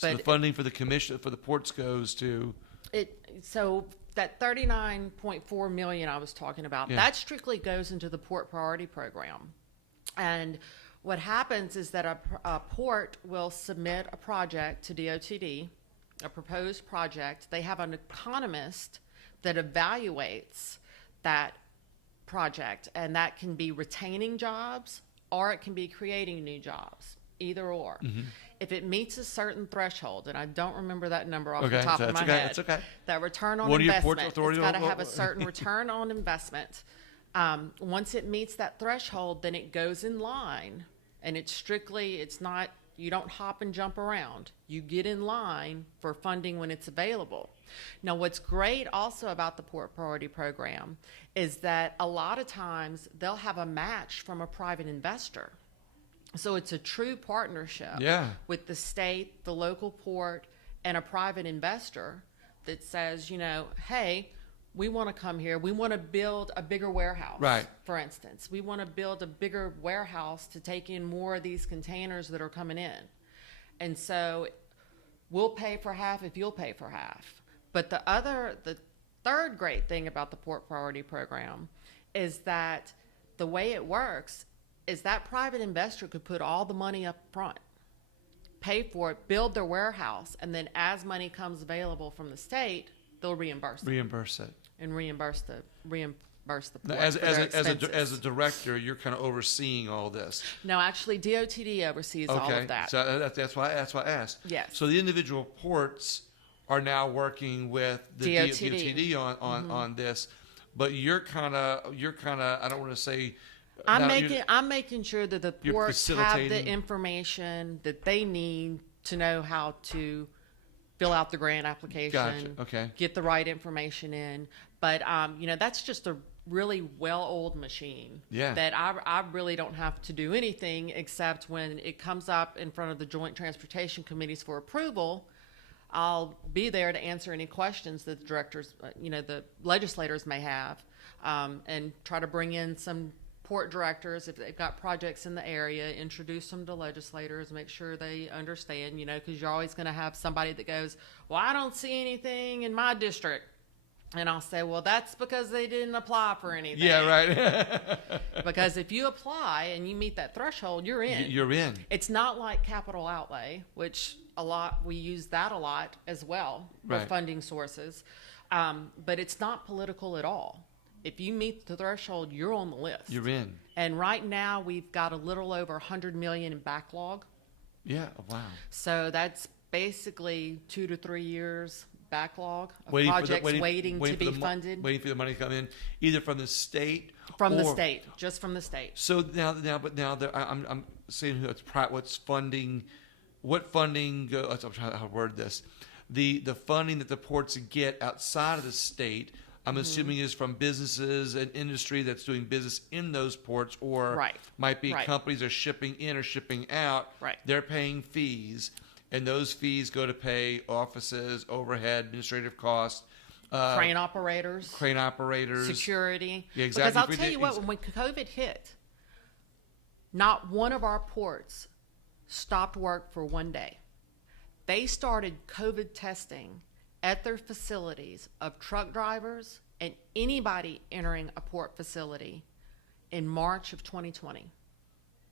the funding for the commission, for the ports, goes to... So that $39.4 million I was talking about, that strictly goes into the Port Priority Program. And what happens is that a port will submit a project to DOTD, a proposed project. They have an economist that evaluates that project, and that can be retaining jobs or it can be creating new jobs, either or. Mm-hmm. If it meets a certain threshold, and I don't remember that number off the top of my head, that's okay. that return on investment, it's got to have a certain return on investment. Once it meets that threshold, then it goes in line, and it's not, you don't hop and jump around. You get in line for funding when it's available. Now, what's great also about the Port Priority Program is that a lot of times they'll have a match from a private investor. So it's a true partnership with the state, the local port, and a private investor that says, hey, we want to come here. We want to build a bigger warehouse, for instance. We want to build a bigger warehouse to take in more of these containers that are coming in. And so we'll pay for half if you'll pay for half. But the third great thing about the Port Priority Program is that the way it works is that private investor could put all the money up front, pay for it, build their warehouse, and then as money comes available from the state, they'll reimburse it. And reimburse the port. As a director, you're kind of overseeing all this. No, actually, DOTD oversees all of that. So that's why I asked. Yes. So the individual ports are now working with the DOTD on this, but you're kind of I don't want to say. I'm making sure that the ports have the information that they need to know how to fill out the grant application, Gotcha. Okay. Get the right information in. But, that's just a really well-oiled machine that I really don't have to do anything except when it comes up in front of the Joint Transportation Committees for approval, I'll be there to answer any questions that the directors, the legislators may have, and try to bring in some port directors if they've got projects in the area, introduce them to legislators, make sure they understand, because you're always going to have somebody that goes, well, I don't see anything in my district. And I'll say, well, that's because they didn't apply for anything. Yeah, right. Because if you apply and you meet that threshold, you're in. You're in. It's not like capital outlay, which we use that a lot as well for funding sources. But it's not political at all. If you meet the threshold, you're on the list. You're in. And right now, we've got a little over $100 million in backlog. Yeah, wow. So that's basically 2 to 3 years backlog of projects waiting to be funded. Waiting for the money to come in, either from the state just from the state. So now, I'm saying what's funding, what funding goes. I'm trying to word this. The funding that the ports get outside of the state, I'm assuming is from businesses and industry that's doing business in those ports, or might be companies are shipping in or shipping out. Right. They're paying fees, and those fees go to pay offices, overhead, administrative costs. Crane operators. Security. Yeah, exactly. Because I'll tell you what, when COVID hit, not one of our ports stopped work for one day. They started COVID testing at their facilities of truck drivers and anybody entering a port facility in March of 2020.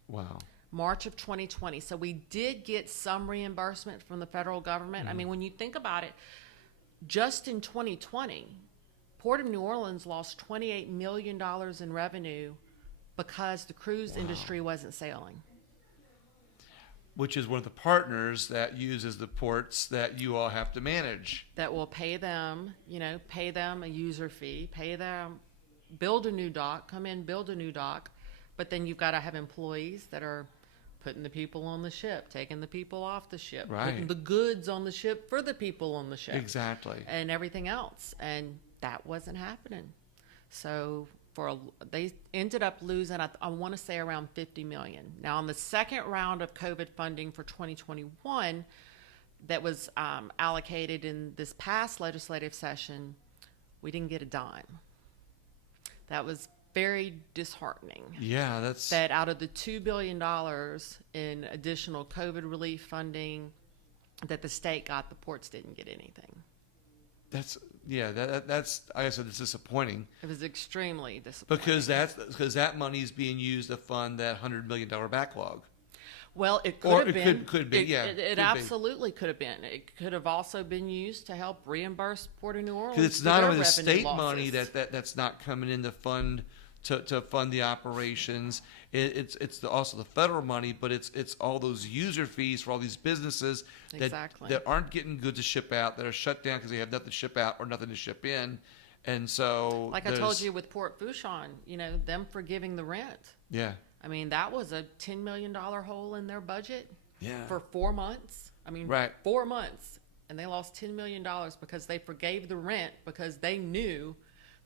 Wow. March of 2020. So we did get some reimbursement from the federal government. I mean, when you think about it, just in 2020, Port of New Orleans lost $28 million in revenue because the cruise industry wasn't sailing. Which is one of the partners that uses the ports that you all have to manage. That will pay them a user fee, pay them, build a new dock, come in, build a new dock. But then you've got to have employees that are putting the people on the ship, taking the people off the ship, putting the goods on the ship for the people on the ship. Exactly. And everything else. And that wasn't happening. So they ended up losing, I want to say, around $50 million. Now, on the second round of COVID funding for 2021 that was allocated in this past legislative session, we didn't get a dime. That was very disheartening. Yeah, that out of the $2 billion in additional COVID relief funding that the state got, the ports didn't get anything. That's like I said, it's disappointing. It was extremely disappointing because that money is being used to fund that $100 million backlog. Well, it could have been. Could be. It absolutely could have been. It could have also been used to help reimburse Port of New Orleans. Because it's not only the state money that's not coming in to fund the operations. It's also the federal money, but it's all those user fees for all these businesses that aren't getting goods to ship out, that are shut down because they have nothing to ship out or nothing to ship in. And so, like I told you with Port Fourchon, them forgiving the rent. Yeah. I mean, that was a $10 million hole in their budget for 4 months. I mean, 4 months. And they lost $10 million because they forgave the rent because they knew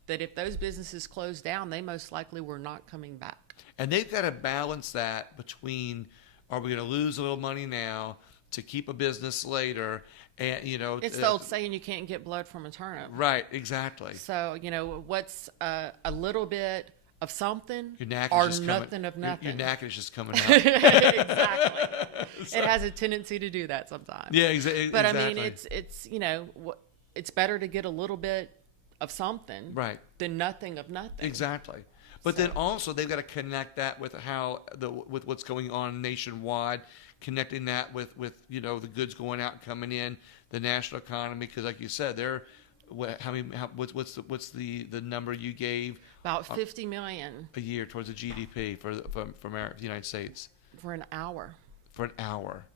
that if those businesses closed down, they most likely were not coming back. And they've got to balance that between, are we going to lose a little money now to keep a business later? And, it's the old saying, you can't get blood from a turnip. Right, exactly. So, what's a little bit of something or nothing of nothing. Your knack is just coming out. Exactly. It has a tendency to do that sometimes. Yeah, exactly. But I mean, it's better to get a little bit of something than nothing of nothing. Exactly. But then also they've got to connect that with with what's going on nationwide, connecting that with the goods going out and coming in, the national economy, because like you said, what's the number you gave? About $50 million a year towards the GDP for the United States for an hour. For an hour,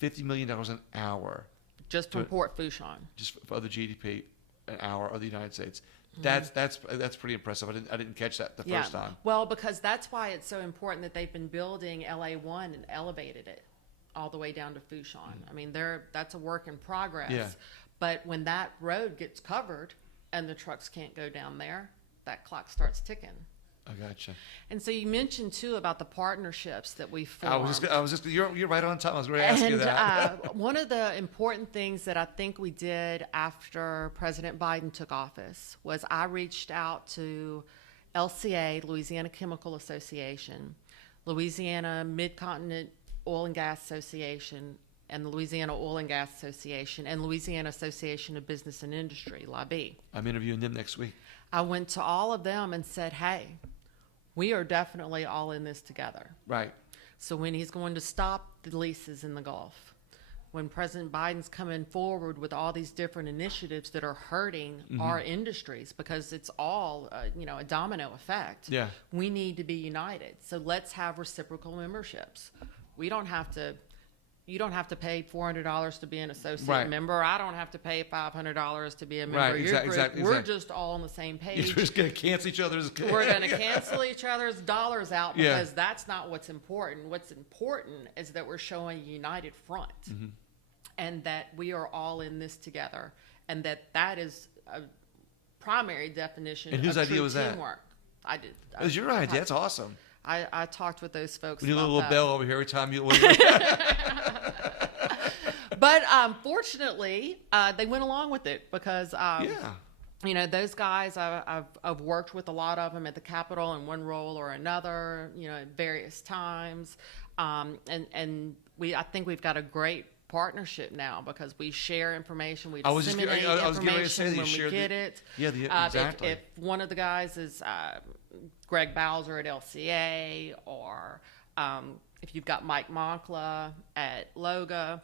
$50 million an hour. Just from Port Fourchon. Just for the GDP, an hour of the United States. That's pretty impressive. I didn't catch that the first time. Well, because that's why it's so important that they've been building LA1 and elevated it all the way down to Fourchon. I mean, that's a work in progress. Yeah. But when that road gets covered and the trucks can't go down there, that clock starts ticking. I gotcha. And so you mentioned too about the partnerships that we formed. You're right on time. I was going to ask you that. One of the important things that I think we did after President Biden took office was I reached out to LCA, Louisiana Chemical Association, Louisiana Mid-Continent Oil and Gas Association, and the Louisiana Oil and Gas Association, and Louisiana Association of Business and Industry, LAB. I'm interviewing them next week. I went to all of them and said, hey, we are definitely all in this together. Right. So when he's going to stop the leases in the Gulf, when President Biden's coming forward with all these different initiatives that are hurting our industries, because it's all, a domino effect. Yeah. We need to be united. So let's have reciprocal memberships. You don't have to pay $400 to be an associate member. I don't have to pay $500 to be a member of your group. We're just all on the same page. You're just going to cancel each other's. We're going to cancel each other's dollars out because that's not what's important. What's important is that we're showing a united front and that we are all in this together, and that is a primary definition and whose of idea true was that? Teamwork. I did. It was your idea. That's awesome. I talked with those folks. We do a little bell over here every time you. But fortunately, they went along with it because those guys I've worked with a lot of them at the Capitol in one role or another, at various times, and I think we've got a great partnership now because we share information, we disseminate information when we get it. Yeah, exactly. If one of the guys is Greg Bowser at LCA or if you've got Mike Moncla at Loga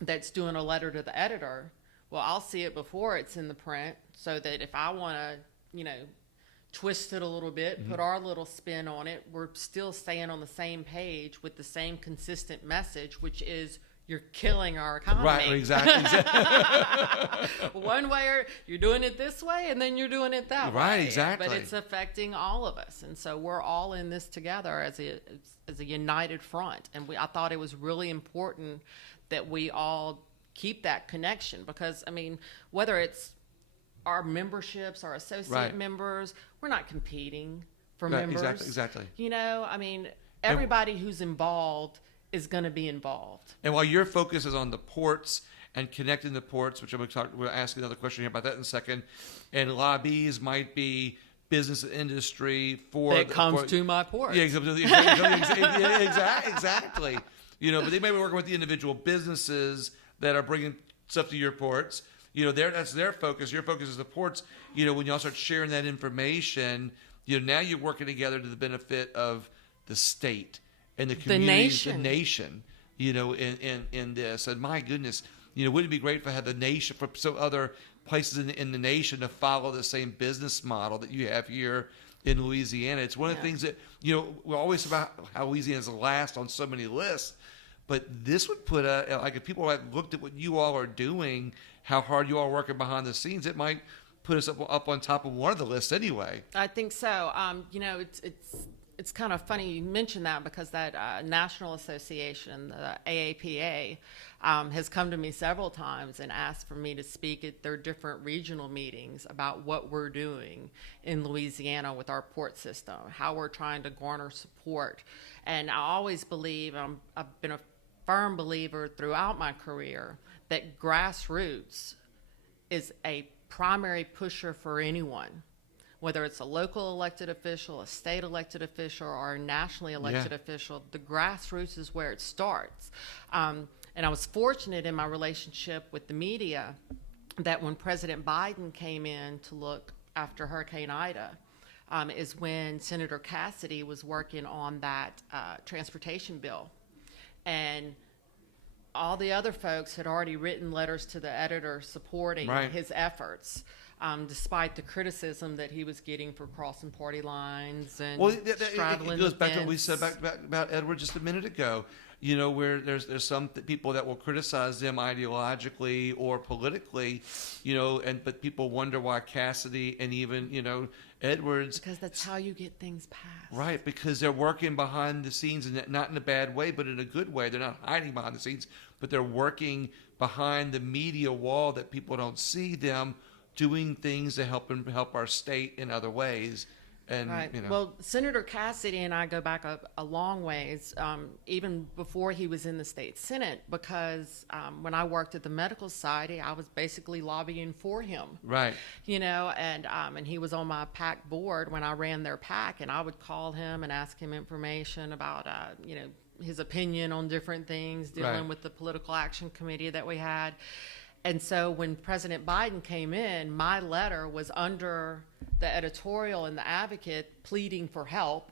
that's doing a letter to the editor, well, I'll see it before it's in the print, so that if I want to, twist it a little bit, put our little spin on it, we're still staying on the same page with the same consistent message, which is you're killing our economy. Right, exactly. One way, or you're doing it this way, and then you're doing it that way. Right, exactly. But it's affecting all of us, and so we're all in this together as a united front. And I thought it was really important that we all keep that connection, because whether it's our memberships, our associate members, we're not competing for members. Exactly. Everybody who's involved is going to be involved. And while your focus is on the ports and connecting the ports, which we'll ask another question here about that in a second, and lobbies might be business and industry to my port. Yeah, exactly. But they may be working with the individual businesses that are bringing stuff to your ports. That's their focus. Your focus is the ports. When y'all start sharing that information, now you're working together to the benefit of the state and the community, the nation. In this. And my goodness, wouldn't it be great if I had the nation, for some other places in the nation, to follow the same business model that you have here in Louisiana? It's one of the things that we're always about how Louisiana's last on so many lists. But this would put if people had looked at what you all are doing, how hard you all are working behind the scenes, it might put us up on top of one of the lists anyway. I think so. It's kind of funny you mentioned that, because that national association, the AAPA, has come to me several times and asked for me to speak at their different regional meetings about what we're doing in Louisiana with our port system, how we're trying to garner support. And I always believe, I've been a firm believer throughout my career, that grassroots is a primary pusher for anyone, whether it's a local elected official, a state elected official, or a nationally elected official. The grassroots is where it starts. And I was fortunate in my relationship with the media that when President Biden came in to look after Hurricane Ida, is when Senator Cassidy was working on that transportation bill. And all the other folks had already written letters to the editor supporting his efforts, despite the criticism that he was getting for crossing party lines and straddling. It goes back to what we said about Edward just a minute ago. Where there's some people that will criticize them ideologically or politically, but people wonder why Cassidy and even Edwards, because that's how you get things passed. Right, because they're working behind the scenes, and not in a bad way, but in a good way. They're not hiding behind the scenes, but they're working behind the media wall that people don't see them doing things to help our state in other ways. And, Well, Senator Cassidy and I go back a long ways, even before he was in the state Senate, because when I worked at the Medical Society, I was basically lobbying for him. Right. And he was on my PAC board when I ran their PAC, and I would call him and ask him information about, his opinion on different things, dealing with the political action committee that we had. And so when President Biden came in, my letter was under the editorial in the Advocate pleading for help.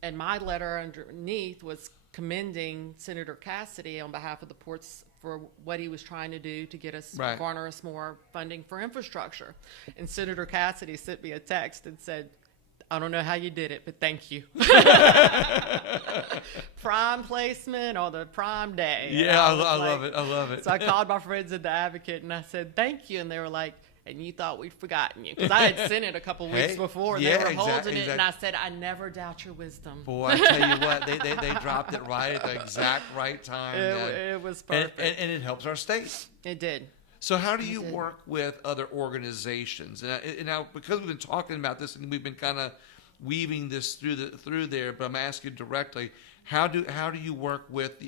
And my letter underneath was commending Senator Cassidy on behalf of the ports for what he was trying to do to get us, garner us more funding for infrastructure. And Senator Cassidy sent me a text and said, "I don't know how you did it, but thank you." Prime placement on the prime day. Yeah, I love it. I love it. So I called my friends at the Advocate and I said, "Thank you." And they were like, "And you thought we'd forgotten you?" Because I had sent it a couple weeks before. And they were holding it. And I said, "I never doubt your wisdom." Boy, I tell you what, they dropped it right at the exact right time. It was perfect. And it helps our state. It did. So how do you work with other organizations? And now, because we've been talking about this and we've been kind of weaving this through there, but I'm asking directly, how do you work with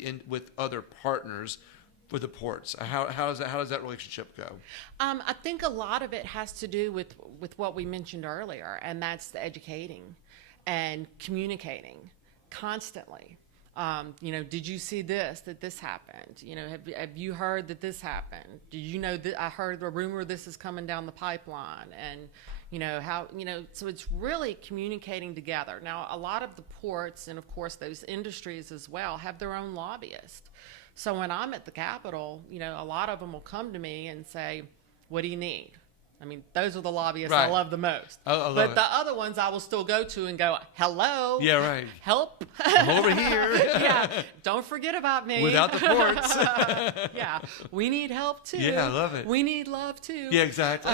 other partners for the ports? How does that relationship go? I think a lot of it has to do with what we mentioned earlier, and that's the educating and communicating constantly. Did you see that this happened? Have you heard that this happened? Did you know that I heard a rumor this is coming down the pipeline? And, So it's really communicating together. Now, a lot of the ports and, of course, those industries as well have their own lobbyists. So when I'm at the Capitol, a lot of them will come to me and say, what do you need? I mean, those are the lobbyists I love the most. I love but it. the other ones I will still go to and go, hello. Yeah, right. Help. I'm over here. Yeah. Don't forget about me. Without the ports. Yeah. We need help too. Yeah, I love it. We need love too. Yeah, exactly.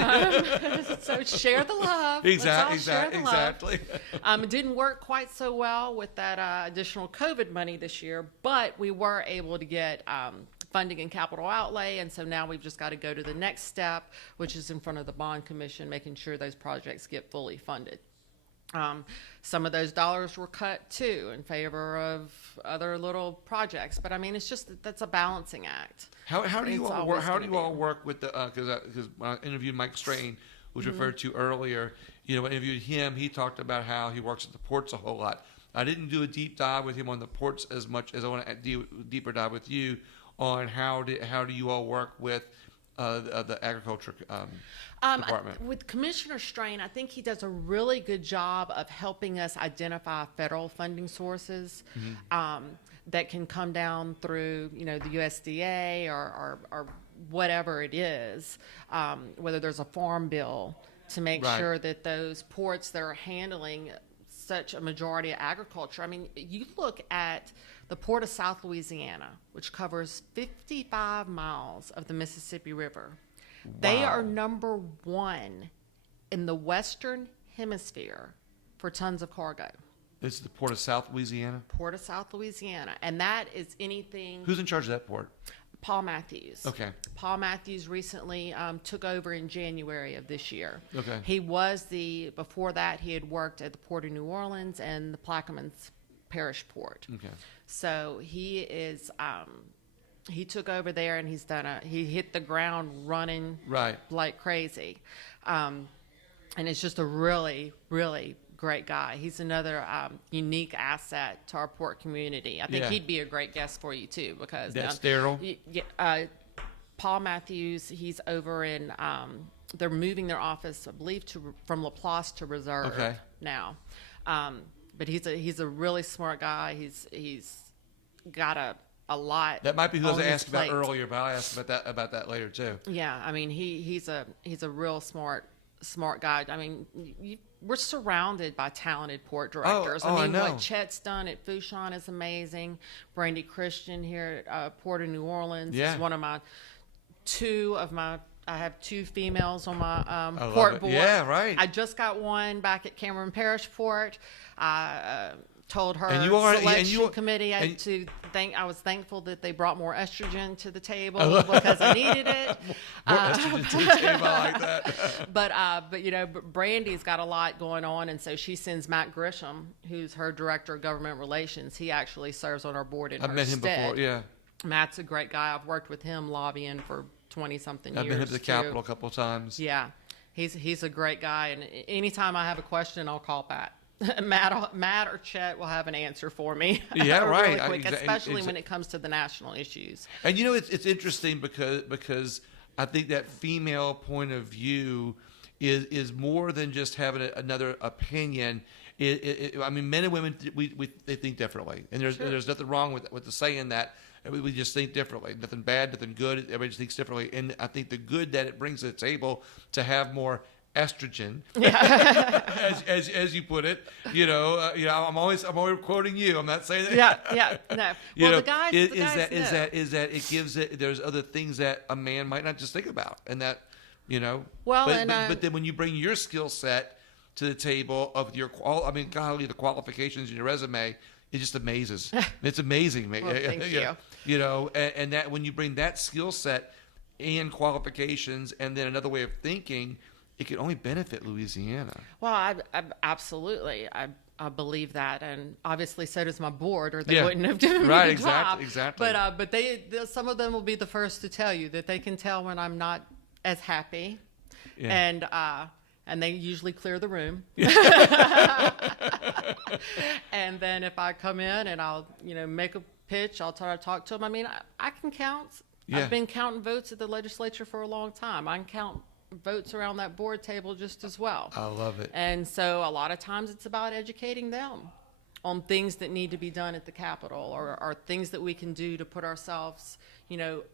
So share the love. Exactly. It didn't work quite so well with that additional COVID money this year, but we were able to get funding and capital outlay, and so now we've just got to go to the next step, which is in front of the bond commission, making sure those projects get fully funded. Some of those dollars were cut too in favor of other little projects, but I mean, it's just that's a balancing act. How do you all work? How do you all work with the? Because when I interviewed Mike Strain, who was referred to earlier, when I interviewed him, he talked about how he works at the ports a whole lot. I didn't do a deep dive with him on the ports as much as I want to do a deeper dive with you on how do you all work with the agriculture department? With Commissioner Strain, I think he does a really good job of helping us identify federal funding sources that can come down through, the USDA or whatever it is, whether there's a farm bill to make sure that those ports that are handling such a majority of agriculture. I mean, you look at the Port of South Louisiana, which covers 55 miles of the Mississippi River. Wow. They are number one in the Western Hemisphere for tons of cargo. This is the Port of South Louisiana? Port of South Louisiana. And that is anything... Who's in charge of that port? Paul Matthews. Okay. Paul Matthews recently took over in January of this year. Okay. He was before that, he had worked at the Port of New Orleans and the Plaquemines Parish Port. Okay. So he is, he took over there and he hit the ground running like crazy. And it's just a really, really great guy. He's another unique asset to our port community. I think he'd be a great guest for you too, because that's Daryl. Paul Matthews, he's over in, they're moving their office, I believe, from LaPlace to Reserve now. But he's a really smart guy. He's got a lot. That might be who I was asked about earlier, but I'll ask about that later too. Yeah, I mean he's a real smart guy. I mean we're surrounded by talented port directors. I know. What Chet's done at Fouchon is amazing. Brandy Christian here at Port of New Orleans is one of my I have two females on my port board. Yeah, right. I just got one back at Cameron Parish Port. I told her selection committee I was thankful that they brought more estrogen to the table because I needed it. More estrogen to the table, I like that. But Brandy's got a lot going on, and so she sends Matt Grisham, who's her director of government relations. He actually serves on our board in her stead. I've met him before, yeah. Matt's a great guy. I've worked with him lobbying for 20-something years. I've been to the Capitol a couple of times. Yeah, he's a great guy, and anytime I have a question, I'll call Pat. Matt or Chet will have an answer for me. Yeah, right. Really quick, especially when it comes to the national issues. And it's interesting because I think that female point of view is more than just having another opinion. I mean, men and women they think differently, and there's nothing wrong with the saying that. We just think differently. Nothing bad, nothing good. Everybody just thinks differently, and I think the good that it brings to the table to have more estrogen, as you put it. I'm always quoting you. I'm not saying that. Yeah. No. Well, the guys is that it gives it. There's other things that a man might not just think about, and that Well, but then when you bring your skill set to the table of golly, the qualifications in your resume. It just amazes. It's amazing. Well, thank you. And that when you bring that skill set and qualifications and then another way of thinking, it can only benefit Louisiana. Well, I absolutely. I believe that, and obviously so does my board, or they wouldn't have given me the job. Exactly. But some of them will be the first to tell you that they can tell when I'm not as happy, and they usually clear the room. And then if I come in and I'll, make a pitch, I'll try to talk to them. I mean, I can count. Yeah. I've been counting votes at the legislature for a long time. I can count votes around that board table just as well. I love it. And so a lot of times it's about educating them on things that need to be done at the Capitol, or things that we can do to put ourselves,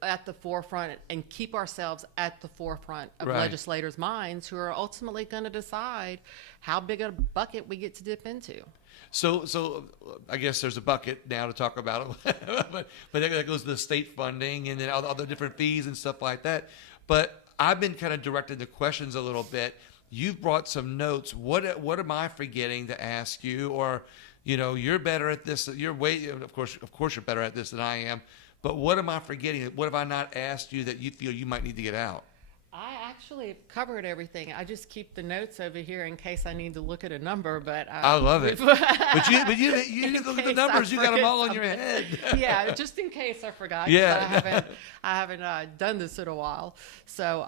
at the forefront and keep ourselves at the forefront of Right. legislators' minds, who are ultimately going to decide how big a bucket we get to dip into. So I guess there's a bucket now to talk about it, but that goes to the state funding and then all the other different fees and stuff like that. But I've been kind of directing the questions a little bit. You've brought some notes. What am I forgetting to ask you? Or, you're better at this. Of course you're better at this than I am. But what am I forgetting? What have I not asked you that you feel you might need to get out? I actually have covered everything. I just keep the notes over here in case I need to look at a number. But I love it. But you didn't look at the numbers. You got them all on your head. Yeah, just in case I forgot. Yeah. I haven't done this in a while. So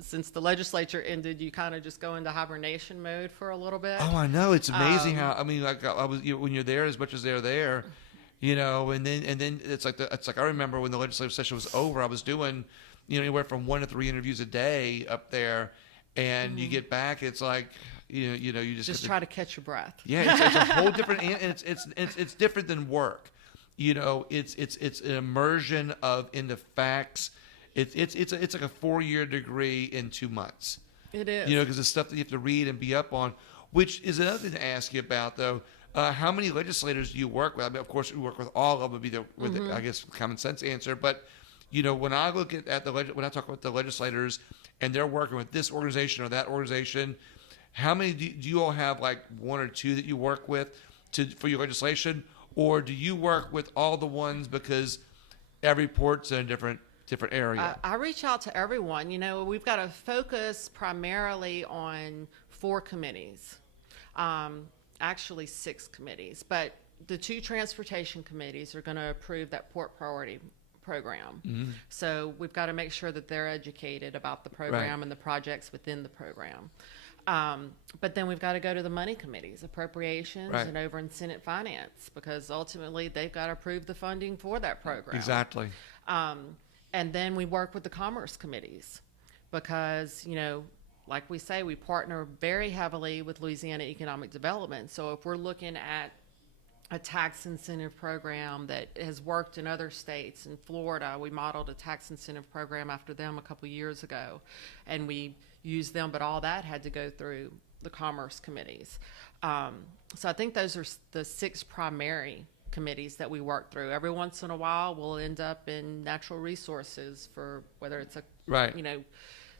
since the legislature ended, you kind of just go into hibernation mode for a little bit. Oh, I know. It's amazing how I was when you're there as much as they're there, and then it's like I remember when the legislative session was over, I was doing anywhere from 1 to 3 interviews a day up there, and you get back, it's like you just try to catch your breath. Yeah, it's a whole different, and it's different than work. It's an immersion into facts. It's like a 4-year degree in 2 months. It is. Because the stuff that you have to read and be up on, which is another thing to ask you about, though. How many legislators do you work with? I mean, of course, we work with all of them. Would be the I guess common sense answer. But when I look at when I talk about the legislators and they're working with this organization or that organization, how many do you all have? Like 1 or 2 that you work with for your legislation, or do you work with all the ones because every port's in a different area? I reach out to everyone. We've got to focus primarily on 4 committees. Actually 6 committees, but the 2 transportation committees are going to approve that port priority program. Mm-hmm. So we've got to make sure that they're educated about the program and the projects within the program. But then we've got to go to the money committees, appropriations, and over in Senate Finance, because ultimately they've got to approve the funding for that program. Exactly. And then we work with the commerce committees because, like we say, we partner very heavily with Louisiana Economic Development. So if we're looking at a tax incentive program that has worked in other states, in Florida, we modeled a tax incentive program after them a couple years ago, and we used them, but all that had to go through the commerce committees. So I think those are the 6 primary committees that we work through. Every once in a while, we'll end up in natural resources for whether it's a,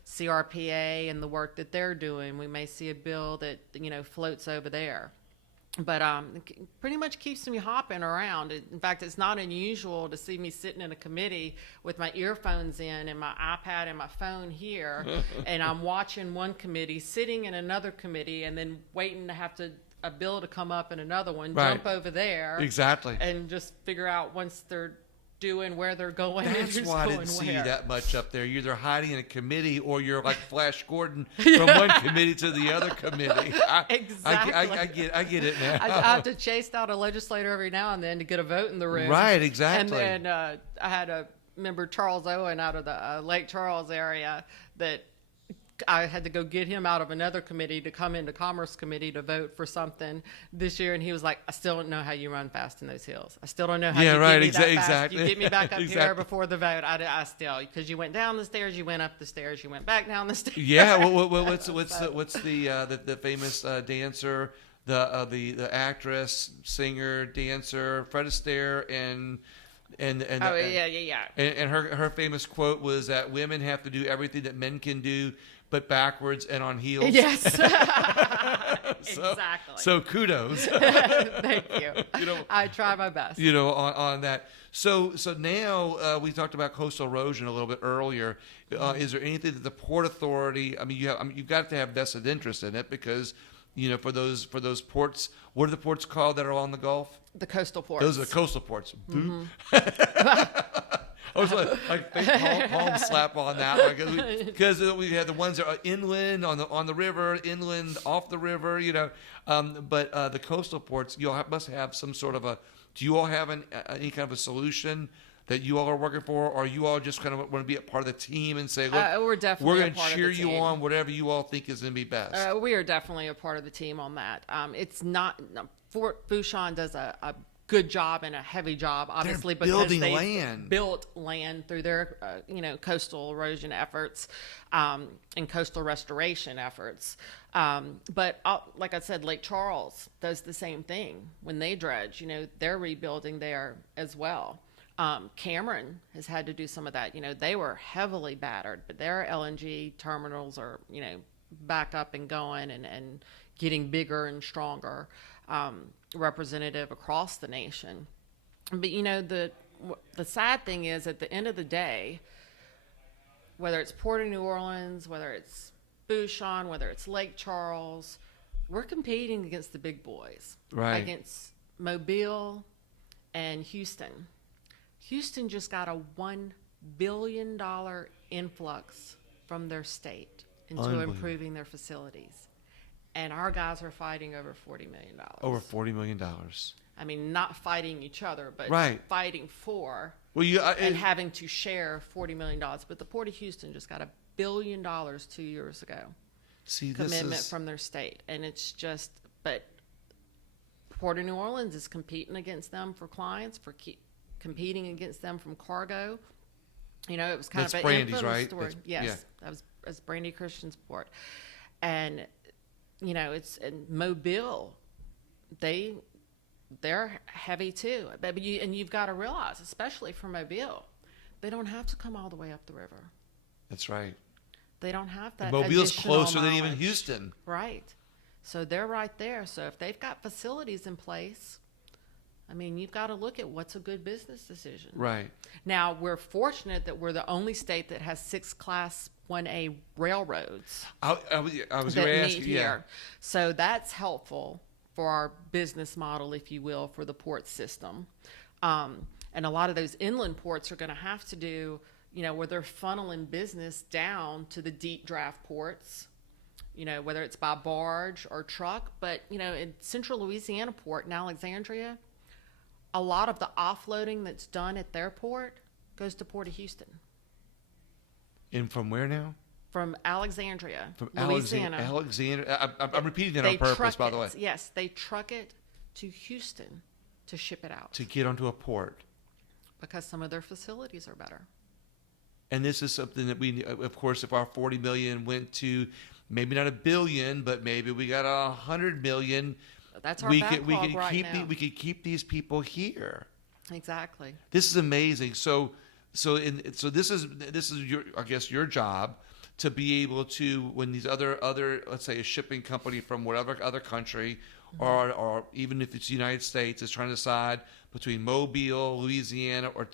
CRPA and the work that they're doing. We may see a bill that, floats over there. But it pretty much keeps me hopping around. In fact, it's not unusual to see me sitting in a committee with my earphones in and my iPad and my phone here, and I'm watching one committee, sitting in another committee, and then waiting to have a bill to come up in another one, jump over there. Exactly. And just figure out once they're doing where they're going. That's and why I going didn't see where. you that much up there. You're either hiding in a committee or you're like Flash Gordon from one committee to the other committee. Exactly. I get it now. I have to chase down a legislator every now and then to get a vote in the room. Right, exactly. And then I had a member, Charles Owen, out of the Lake Charles area that I had to go get him out of another committee to come into Commerce Committee to vote for something this year, and he was like, "I still don't know how you run fast in those hills. I still don't know how you get me that fast. Exactly. You get me back up here before the vote. I still, because you went down the stairs, you went up the stairs, you went back down the stairs." Yeah. What's the famous dancer, the actress, singer, dancer, Fred Astaire, and her famous quote was that women have to do everything that men can do, but backwards and on heels. Yes. Exactly. So kudos. Thank you. I try my best. On that. So now we talked about coastal erosion a little bit earlier. Is there anything that the Port Authority? You've got to have vested interest in it because, for those ports. What are the ports called that are on the Gulf? The coastal ports. Those are the coastal ports. Mm-hmm. I was like palm slap on that one because we had the ones that are inland on the river, inland off the river, But the coastal ports, must have some sort of a. Do you all have any kind of a solution that you all are working for, or you all just kind of want to be a part of the team and say, look, We're definitely we're a going to part of cheer the you team. on, whatever you all think is going to be best. We are definitely a part of the team on that. It's not Fort Fourchon does a good job and a heavy job, obviously, because building they've land. built land through their coastal erosion efforts and coastal restoration efforts. But like I said, Lake Charles does the same thing when they dredge. They're rebuilding there as well. Cameron has had to do some of that. They were heavily battered, but their LNG terminals are, back up and going and getting bigger and stronger, representative across the nation. But, the sad thing is at the end of the day, whether it's Port of New Orleans, whether it's Fourchon, whether it's Lake Charles, we're competing against the big boys, Right. against Mobile and Houston. Houston just got a $1 billion influx from their state into improving their facilities. And our guys are fighting over $40 million. Over $40 million. I mean, not fighting each other, but Right. fighting for Well, and having to share $40 million. But the Port of Houston just got $1 billion 2 years ago. see, Commitment this is, from their state. And it's just, but Port of New Orleans is competing against them for clients, competing against them from cargo. It was kind That's of an Brandy's, infamous right? story. Yes, yeah. that's Brandy Christian's port. And, it's in Mobile, they're heavy too. But you've got to realize, especially for Mobile, they don't have to come all the way up the river. That's right. They don't have that. Mobile's additional closer than even mileage. Houston. Right. So they're right there. So if they've got facilities in place, I mean, you've got to look at what's a good business decision. Right. Now, we're fortunate that we're the only state that has 6 Class 1A railroads I was that going to ask meet you. Yeah. here. So that's helpful for our business model, if you will, for the port system. And a lot of those inland ports are going to have to do, where they're funneling business down to the deep draft ports, whether it's by barge or truck. But, in central Louisiana port in Alexandria, a lot of the offloading that's done at their port goes to Port of Houston. And from where now? From Alexandria, From Louisiana. Alexandria. I'm repeating that They on purpose, truck by the it. way. Yes, they truck it to Houston to ship it out To get onto a port. because some of their facilities are better. And this is something that we, of course, if our 40 million went to maybe not $1 billion, but maybe we got 100 million, That's our we backlog could right keep now. we could keep these people here. Exactly. This is amazing. So this is your, I guess, your job to be able to, when these other let's say a shipping company from whatever other country, or even if it's the United States, is trying to decide between Mobile, Louisiana, or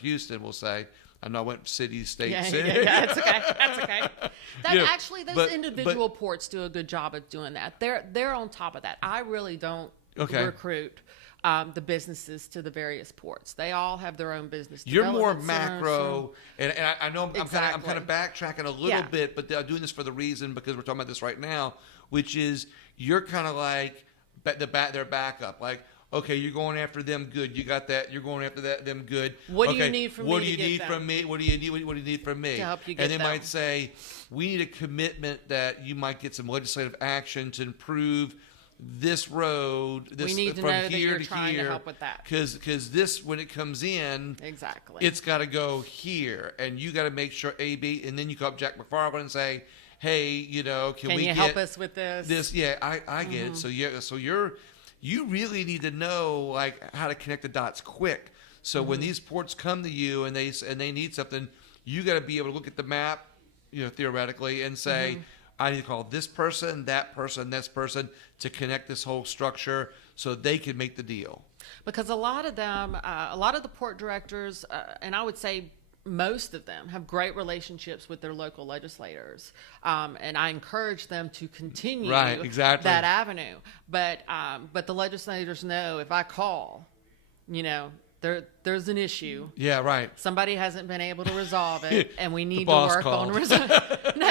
Houston, we'll say. I know I went city, state, Yeah, city. yeah, that's okay. That's okay. Actually, those but- individual ports do a good job of doing that. They're on top of that. I really don't Okay. recruit the businesses to the various ports. They all have their own business. You're more development centers macro, and I know I'm Exactly. kind of backtracking a little Yeah. bit, but I'm doing this for the reason because we're talking about this right now, which is you're kind of like their backup. Like, okay, you're going after them, good. You got that. You're going after them, good. What do you Okay, need from what me do you to get need them? from me? What do you need? What do you need from me? To help you get and they them. might say, we need a commitment that you might get some legislative action to improve this road. This We need to from know that here you're to trying to here, help with that. because this, when it comes in, Exactly. it's got to go here, and you got to make sure A, B, and then you call up Jack McFarland and say, "Hey, can we you get help us with this? this?" Yeah, I get it. So you really need to know like how to connect the dots quick. So when these ports come to you and they need something, you got to be able to look at the map, theoretically, and say, I need to call this person, this person to connect this whole structure so they can make the deal. Because a lot of them, a lot of the port directors, and I would say most of them, have great relationships with their local legislators. And I encourage them to continue Right, exactly. that avenue. But the legislators know if I call, there's an issue. Yeah, right. Somebody hasn't been able to resolve it, and we need to boss work called. on resolving. No,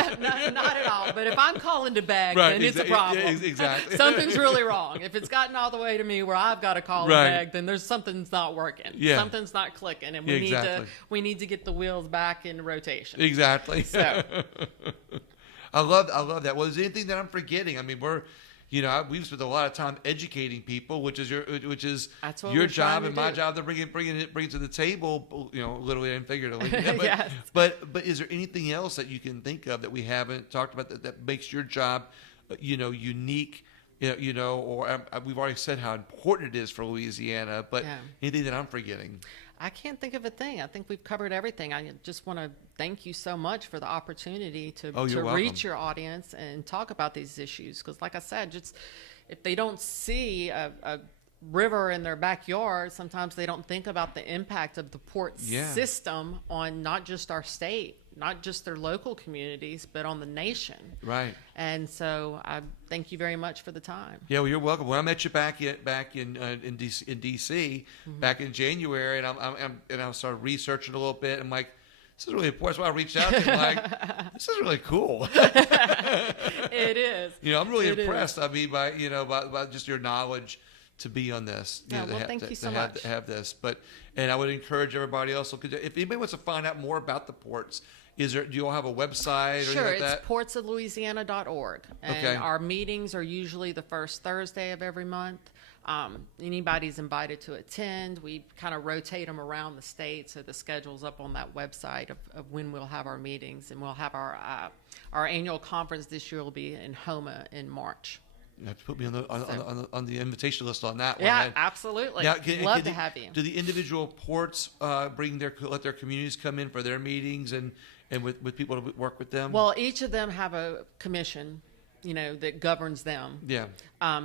not at all. But if I'm calling to beg, Right, then it's a problem. exactly. Something's really wrong. If it's gotten all the way to me where I've got to call Right. and beg, then there's something's not working. Yeah. Something's not clicking, and Exactly. we need to get the wheels back in rotation. Exactly. So. I love that. Well, is there anything that I'm forgetting? I mean, we've spent a lot of time educating people, which is That's what your we're trying job to and my do. job to bring it to the table, literally and figuratively. But, Yes. but is there anything else that you can think of that we haven't talked about that makes your job, unique? Or we've already said how important it is for Louisiana, but Yeah. anything that I'm forgetting? I can't think of a thing. I think we've covered everything. I just want to thank you so much for the opportunity to You're welcome. reach your audience and talk about these issues. Because, like I said, just if they don't see a river in their backyard, sometimes they don't think about the impact of the port system on not just our state, not just their local communities, but on the nation. Right. And so I thank you very much for the time. Yeah, well, you're welcome. When I met you back in DC back in January, and I started researching a little bit. I'm like, this is really important. That's why I reached out to you. I'm like, this is really cool. It is. I'm really It impressed. I mean, by just your knowledge to be on this. Yeah, well, thank you so much. Have this, and I would encourage everybody else. If anybody wants to find out more about the ports, do you all have a website or Sure, anything like it's that? portsoflouisiana.org. And Okay. our meetings are usually the first Thursday of every month. Anybody's invited to attend. We kind of rotate them around the state, so the schedule's up on that website of when we'll have our meetings. And we'll have our annual conference this year will be in Houma in March. You have to put me on the invitation list on that one. Yeah, then. absolutely. Now, Love to have you. Do the individual ports let their communities come in for their meetings and with people to work with them? Well, each of them have a commission, that governs them. Yeah.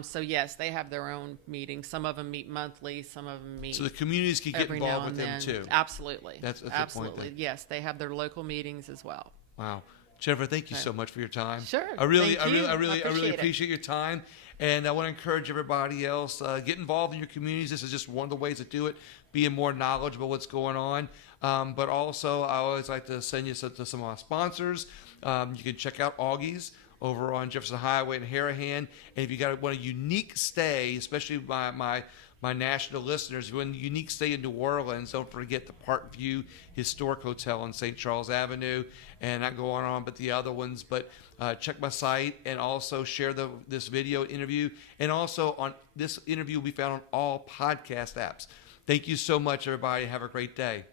So yes, they have their own meetings. Some of them meet monthly. Some of them meet. So the communities can get every now involved and with them then. too. Absolutely. That's the point absolutely. then. Yes, they have their local meetings as well. Wow. Jennifer, thank you so much for your time. Sure. I really Thank you. I really appreciate it. appreciate your time. And I want to encourage everybody else, get involved in your communities. This is just one of the ways to do it, being more knowledgeable what's going on. But also, I always like to send you to some of our sponsors. You can check out Augie's over on Jefferson Highway in Harahan. And if you want a unique stay, especially my national listeners, when unique stay in New Orleans, don't forget the Parkview Historic Hotel on St. Charles Avenue. And not going on but the other ones. But check my site and also share this video interview. And also on this interview will be found on all podcast apps. Thank you so much, everybody. Have a great day.